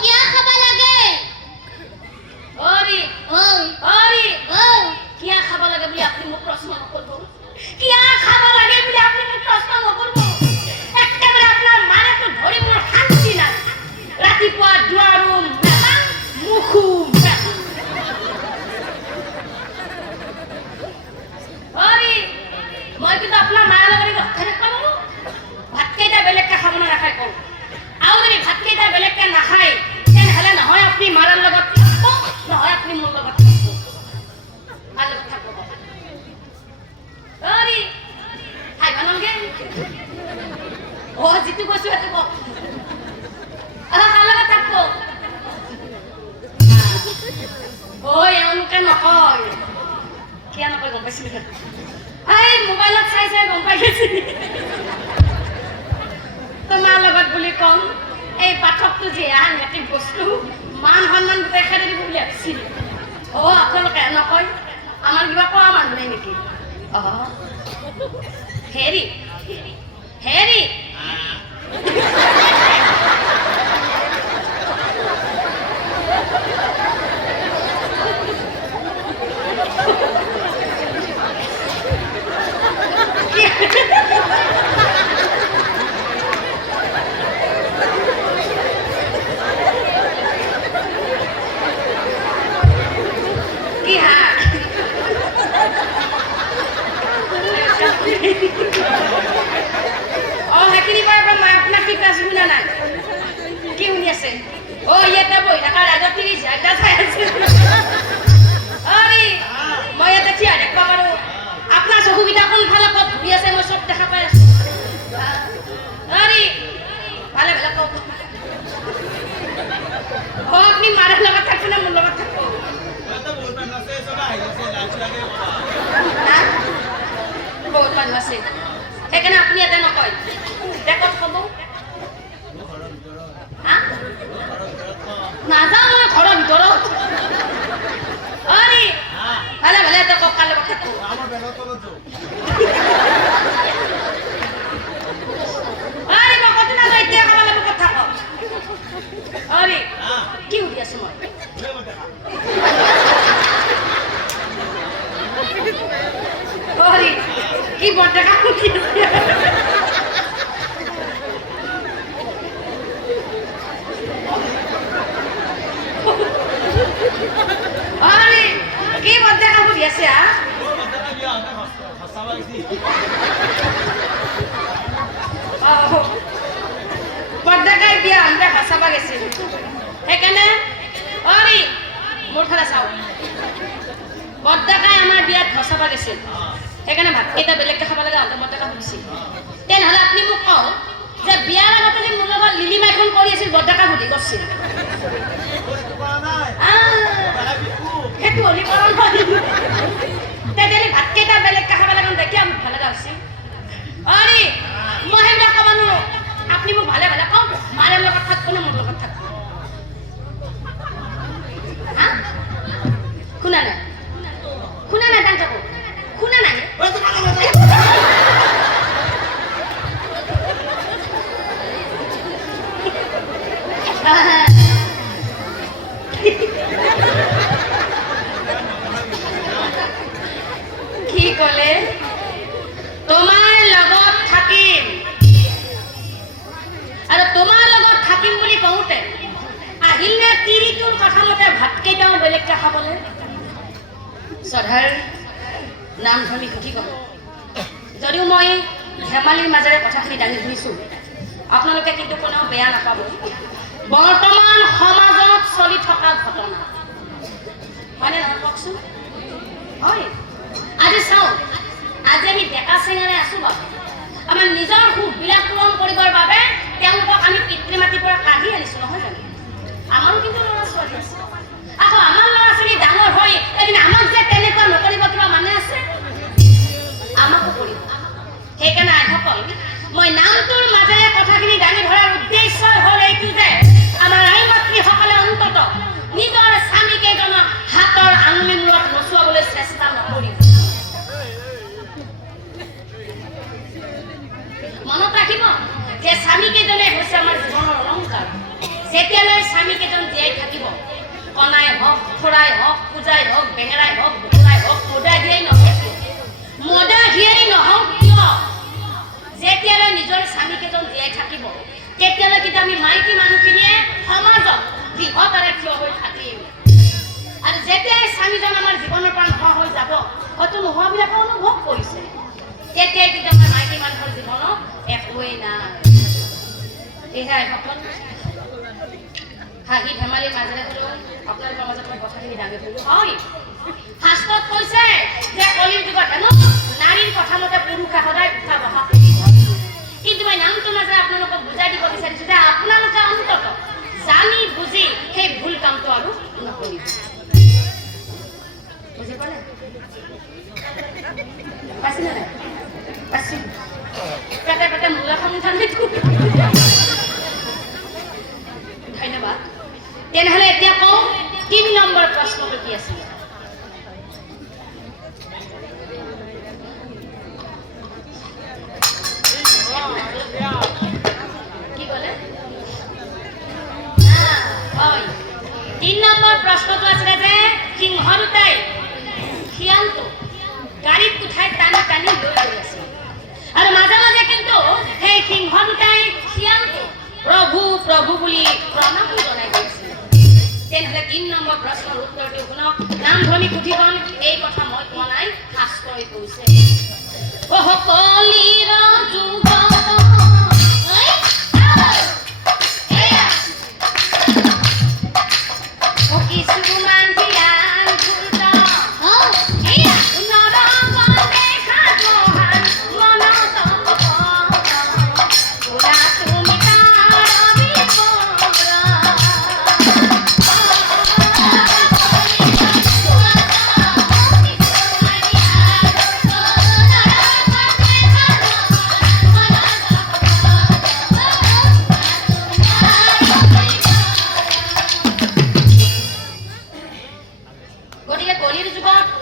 কিয় খাব লাগে অৰি কিয় খাব লাগে বুলি আপুনি মোক প্ৰশ্ন নকৰিব কিয় খাব লাগে বুলি আপুনি মোক প্ৰশ্ন নকৰিব একেবাৰে আপোনাৰ মাৰেতো ধৰি মোৰ শান্তি নাই ৰাতিপুৱা দুৱাৰো মেলা মুখো মই কিন্তু আপোনাৰ মাৰ লগত ভাতকেইটা বেলেগকে খাব নাখায় কওঁ আৰু যদি ভাতকেইটা বেলেগকে নাখায় তেনেহ'লে নহয় আপুনি মাৰাৰ লগত থাকিব নহয় আপুনি মোৰ লগত থাকিব ভাল থাকিব খাই ভাল নালাগে যিটো কৈছো সেইটো কওক কাৰ লগত থাকিব এওঁলোকে নকয় কিয় নকয় গম পাইছিলো মোবাইলত চাই গম পাই গৈছে তোমাৰ লগত বুলি কম এই পাঠকটো যে সাংঘাতিক বস্তু মান সন্মান গোটেই খাই দিব বুলি ভাবিছিল আপোনালোকে নকয় আমাৰ কিবা কোৱা মানুহ নাই নেকি হেৰি হেৰি সেইখিনি কৰাৰ পৰা মই আপোনাক কি কৈছো শুনা নাই কি শুনি আছে ইয়াতে বহি থকা ৰাজা 30,000 চাই আছে মই ইয়াতে থিয় দেখিব পাৰো আপোনাৰ চকুকেইটা কোনফালে ক'ত ঘূৰি আছে মই চব দেখা পাই আছো ভালে ভালে কওক আপুনি মাৰৰ লগত থাকব না মোৰ লগত থাকব বহুত মানুহ আছে সেইকাৰণে আপুনি ইয়াতে নকয় ক'ত ক'ব নাযাওঁ মই ঘৰৰ ভিতৰত ভালে ভালে এটা কওক কাৰ লগত থাকব মই কত নাযাওঁ এতিয়া কাৰোবাৰ লগত কথা কওক কি সুধি আছো মই কি বৰ্ডেকা সুধি আছে কি বৰ্ডেকা সুধি আছে বৰ্ডেকাই বিয়া আনতে ভাচাব গৈছিল সেইকাৰণে অৰি মোৰ ফালে চাওঁ বৰডেকাই আমাৰ বিয়াত ভচাব গৈছিল সেইকাৰণে ভাতকেইটা বেলেগকৈ খাব লাগে আনতে বৰডেকা সুধিছিল তেনেহ'লে আপুনি মোক কওক যে বিয়াৰ আগতে যে মোৰ লগত লিলিমাইখন কৰি আছিল বৰডেকা সুধি কৰিছিল সেইটো হলি কৰা নহয় তেতিয়াহ'লে ভাতকেইটা বেলেগকৈ খাব লাগে দেখি আমি ভালে লাগছিল অৰি মই সেইবিলাক ক'ব নোৱাৰোঁ আপুনি মোক ভালে ভালে কওক মাৰে লগত থাকব নে মোৰ লগত থাকব শুনা নাই শুনা নাই তান থাকো শুনা নাই কি ক'লে তোমাৰ লগত থাকিম আৰু তোমাৰ লগত থাকিম বুলি কওঁতে আহিল নে তিৰিটোৰ কথা মতে ভাতকেইটাও বেলেগকৈ খাবলৈ শ্ৰদ্ধাৰ নাম ধৰি সুধি ক'ব যদিও মই ধেমালিৰ মাজেৰে কথাখিনি দাঙি ধৰিছোঁ আপোনালোকে কিন্তু কোনেও বেয়া নাপাব বৰ্তমান সমাজত চলি থকা ঘটনা হয়নে নহয় কওকচোন হয় আজি চাওঁ আজি আমি ডেকা চেঙাৰে আছোঁ বাৰু আমাৰ নিজৰ সুখবিলাক পূৰণ কৰিবৰ বাবে তেওঁলোকক আমি পিতৃ মাতৃৰ পৰা কাঢ়ি আনিছোঁ নহয় জানো আমাৰো কিন্তু ল'ৰা ছোৱালী আছে আকৌ আমাৰ ল'ৰা ছোৱালী ডাঙৰ হৈ এদিন আমাক যে তেনেকুৱা নকৰিব কিবা মানে আছে আমাকো কৰিব সেইকাৰণে আইসকল মই নামটোৰ মাজেৰে কথাখিনি দাঙি ধৰাৰ উদ্দেশ্য হ'ল এইটো যে আমাৰ আই মাতৃসকলে অন্তত নিজৰ স্বামীকেইজনক হাতৰ আঙুলি মূৰত নচুৱাবলৈ চেষ্টা নকৰিব মনত ৰাখিব যে স্বামীকেইজনে হৈছে আমাৰ জীৱনৰ অলংকাৰ যেতিয়ালৈ স্বামীকেইজন জীয়াই থাকিব কণাই হওক খোৰাই হওক পূজাই হওক বেঙেৰাই হওক বুকুৰাই হওক মদা ঘিয়াই নহওক কিয় যেতিয়ালৈ নিজৰ স্বামীকেইজন জীয়াই থাকিব তেতিয়ালৈ কিন্তু আমি মাইকী মানুহখিনিয়ে সমাজত বৃহৎৰে থিয় হৈ থাকিম আৰু যেতিয়াই স্বামীজন আমাৰ জীৱনৰ পৰা নোহোৱা হৈ যাব হয়তো নোহোৱাবিলাকে অনুভৱ কৰিছে তেতিয়াই কিন্তু আমাৰ মাইকী মানুহৰ জীৱনত একোৱেই নাই এয়াই সকল হাঁহি ধেমালিৰ মাজেৰে হ'লেও আপোনালোকৰ মাজত মই কথাখিনি দাঙি ধৰিলোঁ হয় শাস্ত্ৰত কৈছে যে কলিৰ যুগত হেনো নাৰীৰ কথা মতে পুৰুষে সদায় উঠা বহা কিন্তু মই নামটোৰ মাজেৰে আপোনালোকক বুজাই দিব বিচাৰিছোঁ যে আপোনালোকে অন্তত জানি বুজি সেই ভুল কামটো আৰু নকৰিব বুজি পালে পাইছিলে নাই পাইছিল পেটে পেটে মূলাখন উঠা নাই ধন্যবাদ তেনেহ'লে এতিয়া কওঁ ৩ নম্বৰ প্ৰশ্নটো কি আছিল কি ক'লে হয় ৩ নম্বৰ প্ৰশ্নটো আছিলে যে সিংহ দুটাই শিয়ালটো গাড়ীত উঠাই টানি টানি লৈ গৈ আছিল আৰু মাজে মাজে কিন্তু সেই সিংহ দুটাই শিয়ালটো প্ৰভু প্ৰভু বুলি প্ৰণামো জনাই গৈছিল তেনেহ'লে ৩ নম্বৰ প্ৰশ্নৰ উত্তৰটো শুনক নামধনী পুথিখন এই কথা মই কোৱা নাই শাস্ত্ৰই কৈছে কলিৰ যুগত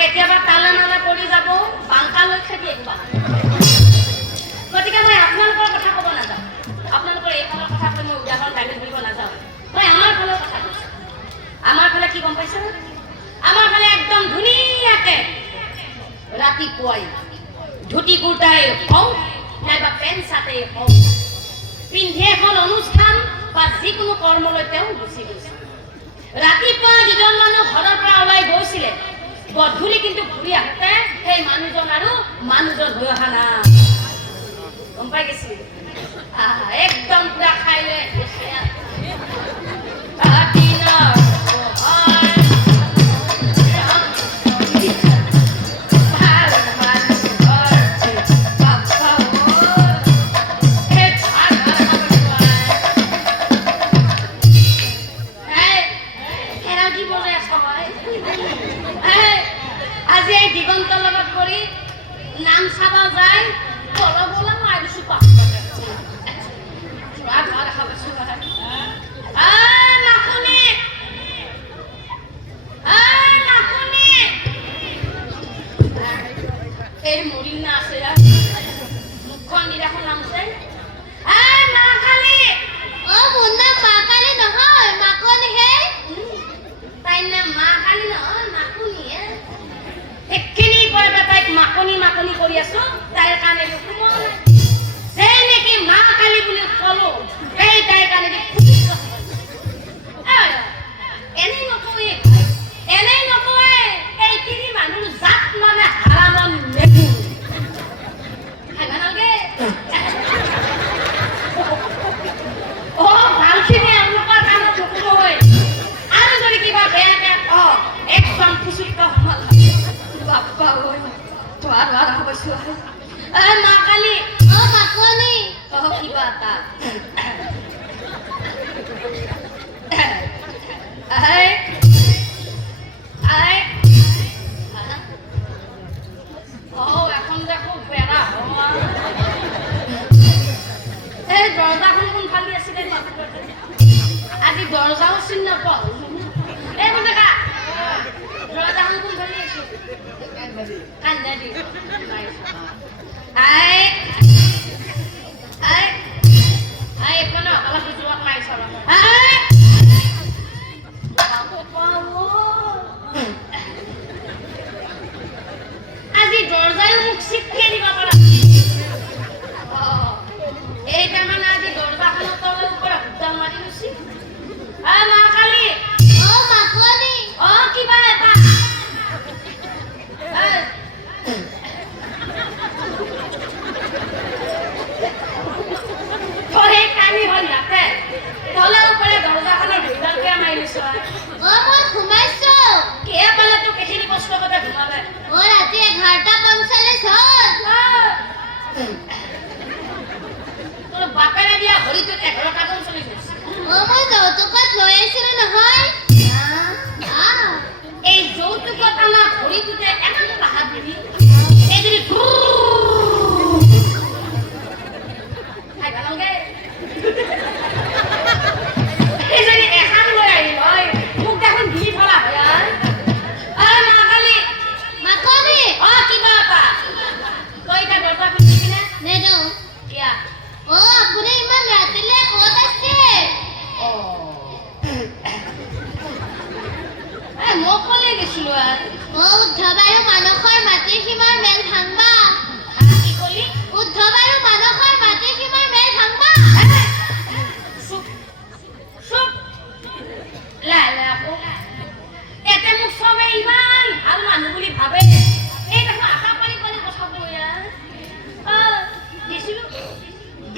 কেতিয়াবা তালে নালে পৰি যাব বাংকা লৈ খেদি আহিবা গতিকে মই আপোনালোকৰ কথা ক'ব নাযাওঁ আপোনালোকৰ এইফালৰ কথা মই উদাহৰণ দাঙি ধৰিব নাযাওঁ মই আমাৰ ফালৰ কথা কৈছোঁ আমাৰ ফালে কি গম ৰাতিপুৱাই ধুতি কুৰ্তাই হওক নাইবা পেণ্ট চাৰ্টেই হওক পিন্ধি এখন অনুষ্ঠান বা যিকোনো কৰ্মলৈ তেওঁ গুচি গৈছে ৰাতিপুৱা যিজন মানুহ ঘৰৰ পৰা ওলাই গৈছিলে গধূলি কিন্তু ঘূৰি আহোঁতে সেই মানুহজন আৰু মানুহজন হৈ অহা নাই গম পাই গৈছিল একদম পুৰা খাই লৈ আজি এই দিগন্তৰ লগত কৰি নাম চাব যায় অলপ অলপ মাৰিছো এই মৰিল না আছে মুখখন নিৰাখন নামছে অ মোৰ নাম মা কালী নহয় মাকনি হে তাইৰ নাম মা কালী নহয় মাকুনিয়ে এখিনি পৰা তাইক মাকনি মাকনি কৰি আছো তাইৰ কাৰণে যে নেকি মা কালী বুলি কলো এই তাইৰ কাৰণে এনেই নকয় এই তিনি মানুহ জাত মানে হাৰামন নেবু খাই ভাল নালাগে ভালখিনি এওঁলোকৰ কামত নকয় আৰু যদি কিবা বেয়াকে একদম খুচুৰিত সমাল বাপ্পা ঐ তোৰ কৈছো মা কালী অ মাকনি কিবা এটা এখন দেখো বেড়া এই দরজাখন কোনফালে আছিলে আজি দরজাও চিনি নাপাওঁ এই দেখা দরজাখন কোনফালে আছে কান্দা দি এখনো অলপ যোৱাত নাই চল আজি দৰজায় মুখ শিখিয়ে দিব পাৰা এইটা মানে আজি দৰজাখনৰ তলৰ ওপৰত হুদ্দাল মাৰি গৈছি মা কালী অ মাকনি কিবা এটা তোৰে কানি হ'ল ইয়াতে তলৰ ওপৰে দৰজাখনৰ হুদ্দালকে মাৰি দিছো অ মই ঘুমাইছো কিয় পালে তোক এইখিনি কষ্ট কৰি ঘুমাবে অ ৰাতি 11:45 হ'ল তোৰ বাপেৰে দিয়া ঘড়ীটোত 11:45 হৈছে অ মই যৌতুকত লৈ আহিছিলো নহয় এই যৌতুকত আমাৰ ঘড়ীটোতে এখন হাত দিবি এই যদি খাই ভাল নালাগে এই যদি এখন লৈ আহিল হয় মোক দেখোন দি ফলা হয় মা কালী মাকনি কিবা এটা তই এতিয়া দৰজা খুলি কিনে নেদো কিয়া অ আপুনি ইমান ৰাতিলে ক'ত আছে মোক কলে গৈছিলো উদ্ধৱ আৰু মানসৰ মাটিৰ সীমাৰ মেল ভাঙবা কি কলি উদ্ধৱ আৰু মানসৰ মাটিৰ সীমাৰ মেল ভাঙবা চুপ চুপ লালা এতে মোক চবে ইমান ভাল মানুহ বুলি ভাবে এই দেখোন আশা পাৰি পাৰি কথা কৈ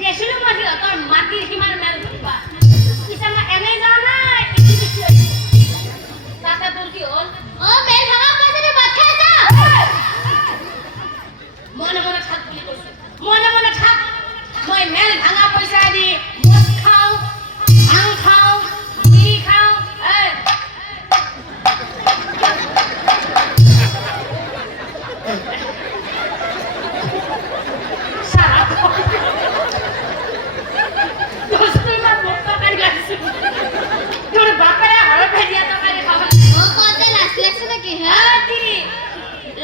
গেছিলো মই সিহঁতৰ মাটিৰ সীমাৰ মেল ভাঙবা পিছে মই এনেই যাওঁ নাই তাতে তোৰ কি হ'ল অ মেল ভাঙা পাছতে ভাত খাই যা মনে মনে থাক বুলি কৈছো মনে মনে থাক মই মেল ভাঙা পইচা দি মদ খাওঁ ভাং খাওঁ বিড়ি খাওঁ তোৰ বাপেৰে ঘৰত ভেজিয়া তৰকাৰী খাব অ কতে লাজ লাগছে নেকি হে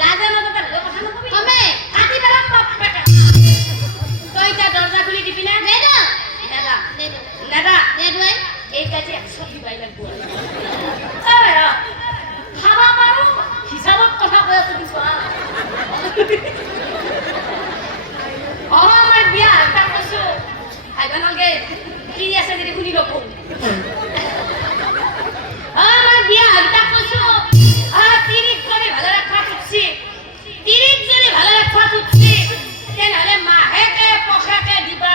লাজে মাজতে কথা নকবি কমে কাটি পেলাম বাপ বেটা তই এতিয়া দরজা খুলি দিবি না নেদো কি আছে যদি শুনি ল'ব আমার বিয়া আগটা কৈছো তিরিক করে ভালো রাখা খুঁজছি তিরিক যদি ভালো রাখা খুঁজছি তেনেহলে মাহেকে পখাকে দিবা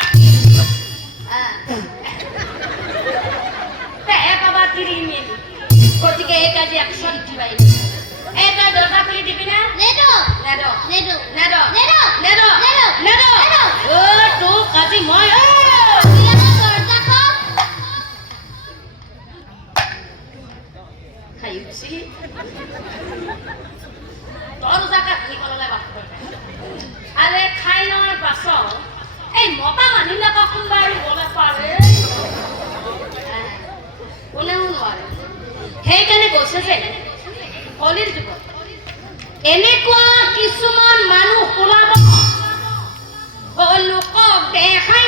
বাবা তিরি মিল গতিকে এই কাজে 100 দিবাই এটা দরজা খুলে দিবি না নেদো নেদো নেদো নেদো নেদো নেদো নেদো নেদো নেদো ও তো কাজী মই বিয়ানো দরজা খো খাইছি দরজাটা খুলি কললে বাপ আরে খাই নয় পাছ এই মতা মানুহবিলাকক কোনোবা আৰু বলে পাৰে কোনেও নোৱাৰে সেইকাৰণে কৈছে যে কলিৰ যুগত এনেকুৱা কিছুমান মানুহ ওলাব লোকক দেখাই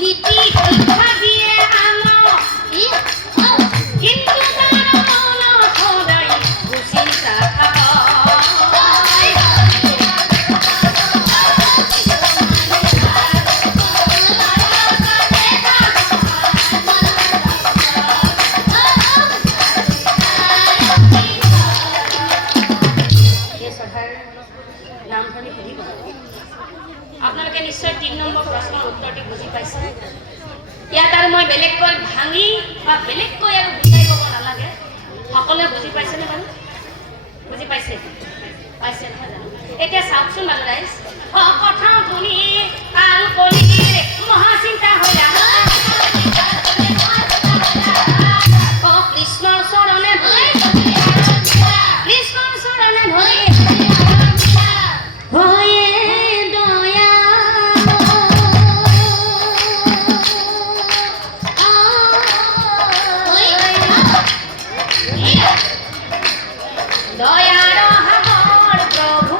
নীতি শিক্ষা দিয়ে আনক কিন্তু তাৰ মনত সদায় কুচিন্তা আপোনালোকে নিশ্চয় 3 নম্বৰ প্ৰশ্নৰ উত্তৰটি বুজি পাইছে ইয়াত আৰু মই বেলেগকৈ ভাঙি বা বেলেগকৈ আৰু বুজাই ক'ব নালাগে সকলোৱে বুজি পাইছেনে বাৰু বুজি পাইছে পাইছে নহয় জানো এতিয়া চাওকচোন বাৰু ৰাইজ কথা শুনি আৰু কলিৰ মহাচিন্তা হৈ কৃষ্ণৰ চৰণে কৃষ্ণৰ চৰণে ধৰি হয়ে দয়া দয়াৰ সাগৰ প্ৰভু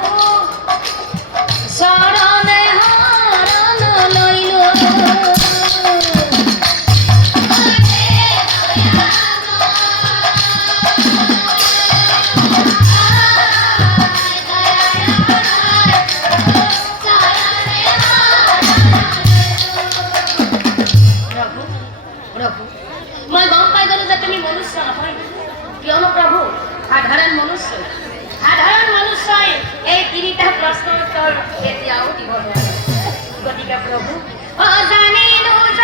চৰণে শৰণ লৈলো প্ৰভু প্ৰভু মই গম পাই গলো যে তুমি মনুষ্য নহয় কিয়নো প্ৰভু সাধাৰণ মনুষ্যই এই 3টা প্ৰশ্নৰ উত্তৰ কেতিয়াও দিব নোৱাৰে গতিকে প্ৰভু জানিলো মনুষ্য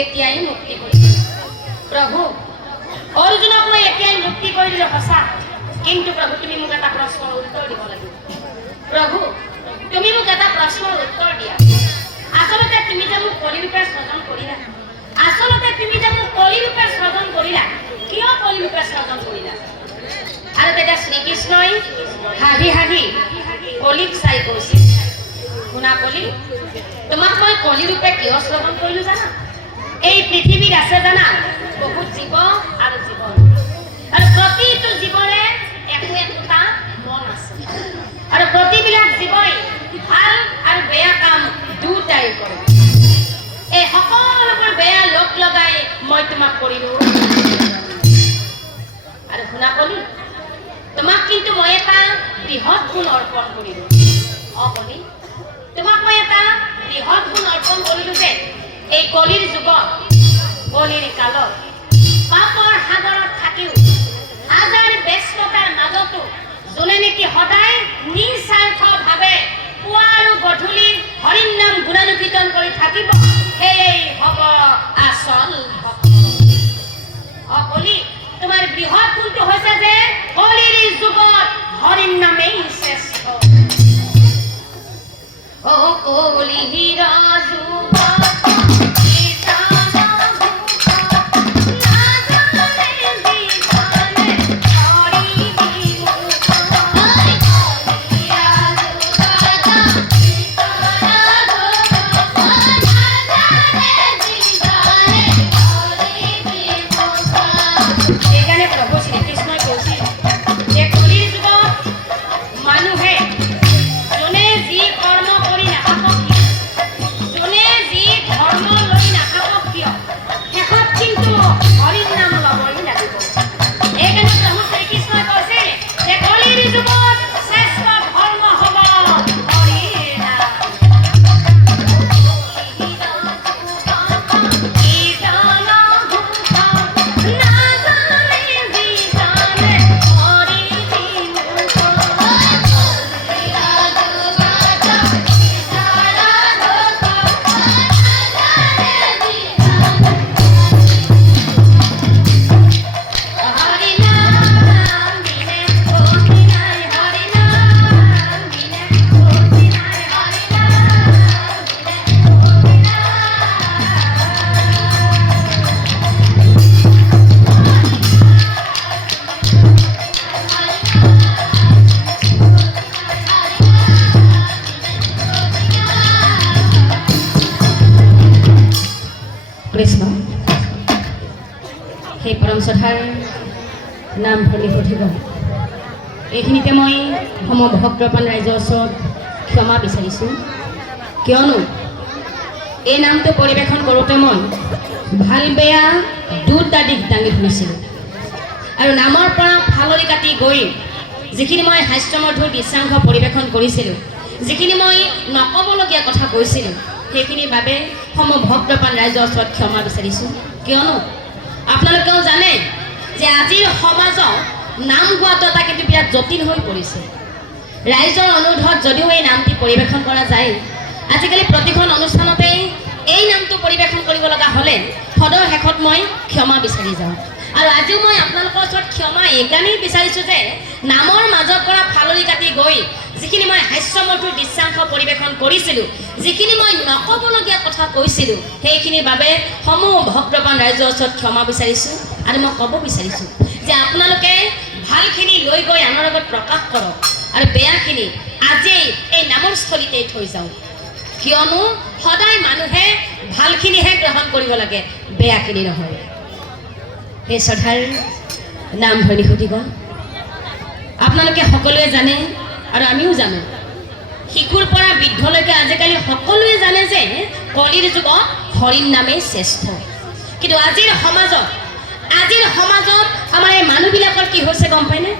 এতিয়াই মুক্তি কৰিছে প্ৰভু অৰ্জুনক মই এতিয়াই মুক্তি কৰি দিলে সঁচা কিন্তু প্ৰভু তুমি মোক এটা প্ৰশ্নৰ উত্তৰ দিব লাগিব প্ৰভু তুমি মোক এটা প্ৰশ্নৰ উত্তৰ দিয়া আচলতে তুমি যে মোক কলিৰূপে সৃজন কৰিলা কিয় কলিৰূপে সৃজন কৰিলা আৰু তেতিয়া শ্ৰীকৃষ্ণই হাঁহি কলিক চাই কৈছিল শুনা কলি তোমাক মই কলিৰূপে কিয় সৃজন কৰিলো জানা এই পৃথিৱীত আছে জানা বহুত জীৱ আৰু জীৱন আৰু প্ৰতিটো জীৱৰে একোটা মন আছে আৰু প্ৰতিবিলাক জীৱই ভাল আৰু বেয়া কাম দুটাই কৰে এই সকলোবোৰ বেয়া লগ লগাই মই তোমাক কৰিলো আৰু শুনা কলি তোমাক কিন্তু মই এটা বৃহৎ গুণ অৰ্পণ কৰিলো কলি তোমাক মই এটা বৃহৎ গুণ অৰ্পণ কৰিলো যে এই কলিৰ যুগত কলিৰ কালত পাপৰ সাগৰত থাকিও হাজাৰ ব্যস্ততাৰ মাজতো যোনে নেকি সদায় নিস্বাৰ্থভাৱে পুৱা আৰু গধূলি হৰিৰ নাম গুণানুকীৰ্তন কৰি থাকিব সেয়েই হ'ব আচল ভক্ত কলি তোমাৰ বৃহৎ গুণটো হৈছে যে কলিৰ যুগত হৰিৰ নামেই শ্ৰেষ্ঠ কলিৰ যুগত সেই পৰম শ্ৰদ্ধাৰ নাম ধৰি সুধিব এইখিনিতে মই সমভক্তপ্ৰাণ ৰাইজৰ ওচৰত ক্ষমা বিচাৰিছোঁ কিয়নো এই নামটো পৰিৱেশন কৰোঁতে মই ভাল বেয়া দুটা দিশ দাঙি ধৰিছিলোঁ আৰু নামৰ পৰা ফালৰি কাটি গৈ যিখিনি মই হাস্যমধুৰ দৃশ্যাংশ পৰিৱেশন কৰিছিলোঁ যিখিনি মই নক'বলগীয়া কথা কৈছিলোঁ সেইখিনিৰ বাবে সমভক্তপ্ৰাণ ৰাইজৰ ওচৰত ক্ষমা বিচাৰিছোঁ কিয়নো আপোনালোকেও জানে যে আজিৰ সমাজত নাম গোৱাটো এটা কিন্তু বিৰাট জটিল হৈ পৰিছে ৰাইজৰ অনুৰোধত যদিও এই নামটি পৰিৱেশন কৰা যায় আজিকালি প্ৰতিখন অনুষ্ঠানতে এই নামটো পৰিৱেশন কৰিব লগা হ'লে সদৰ শেষত মই ক্ষমা বিচাৰি যাওঁ আৰু আজিও মই আপোনালোকৰ ওচৰত ক্ষমা এইকাৰণেই বিচাৰিছোঁ যে নামৰ মাজৰ পৰা ফালৰি কাটি গৈ যিখিনি মই হাস্যমধুৰ দৃশ্যাংশ পৰিৱেশন কৰিছিলোঁ যিখিনি মই নক'বলগীয়া কথা কৈছিলোঁ সেইখিনিৰ বাবে সমূহ ভক্তপ্ৰাণ ৰাইজৰ ওচৰত ক্ষমা বিচাৰিছোঁ আৰু মই ক'ব বিচাৰিছোঁ যে আপোনালোকে ভালখিনি লৈ গৈ আনৰ আগত প্ৰকাশ কৰক আৰু বেয়াখিনি আজিয়েই এই নামৰ স্থলীতেই থৈ যাওঁ কিয়নো সদায় মানুহে ভালখিনিহে গ্ৰহণ কৰিব লাগে বেয়াখিনি নহয় সেই শ্ৰদ্ধাৰ নাম ধৰি সুধিব আপোনালোকে সকলোৱে জানে আৰু আমিও জানো শিশুৰ পৰা বৃদ্ধলৈকে আজিকালি সকলোৱে জানে যে কলিৰ যুগত হৰিৰ নামেই শ্ৰেষ্ঠ কিন্তু আজিৰ সমাজত আমাৰ এই মানুহবিলাকৰ কি হৈছে গম পায়নে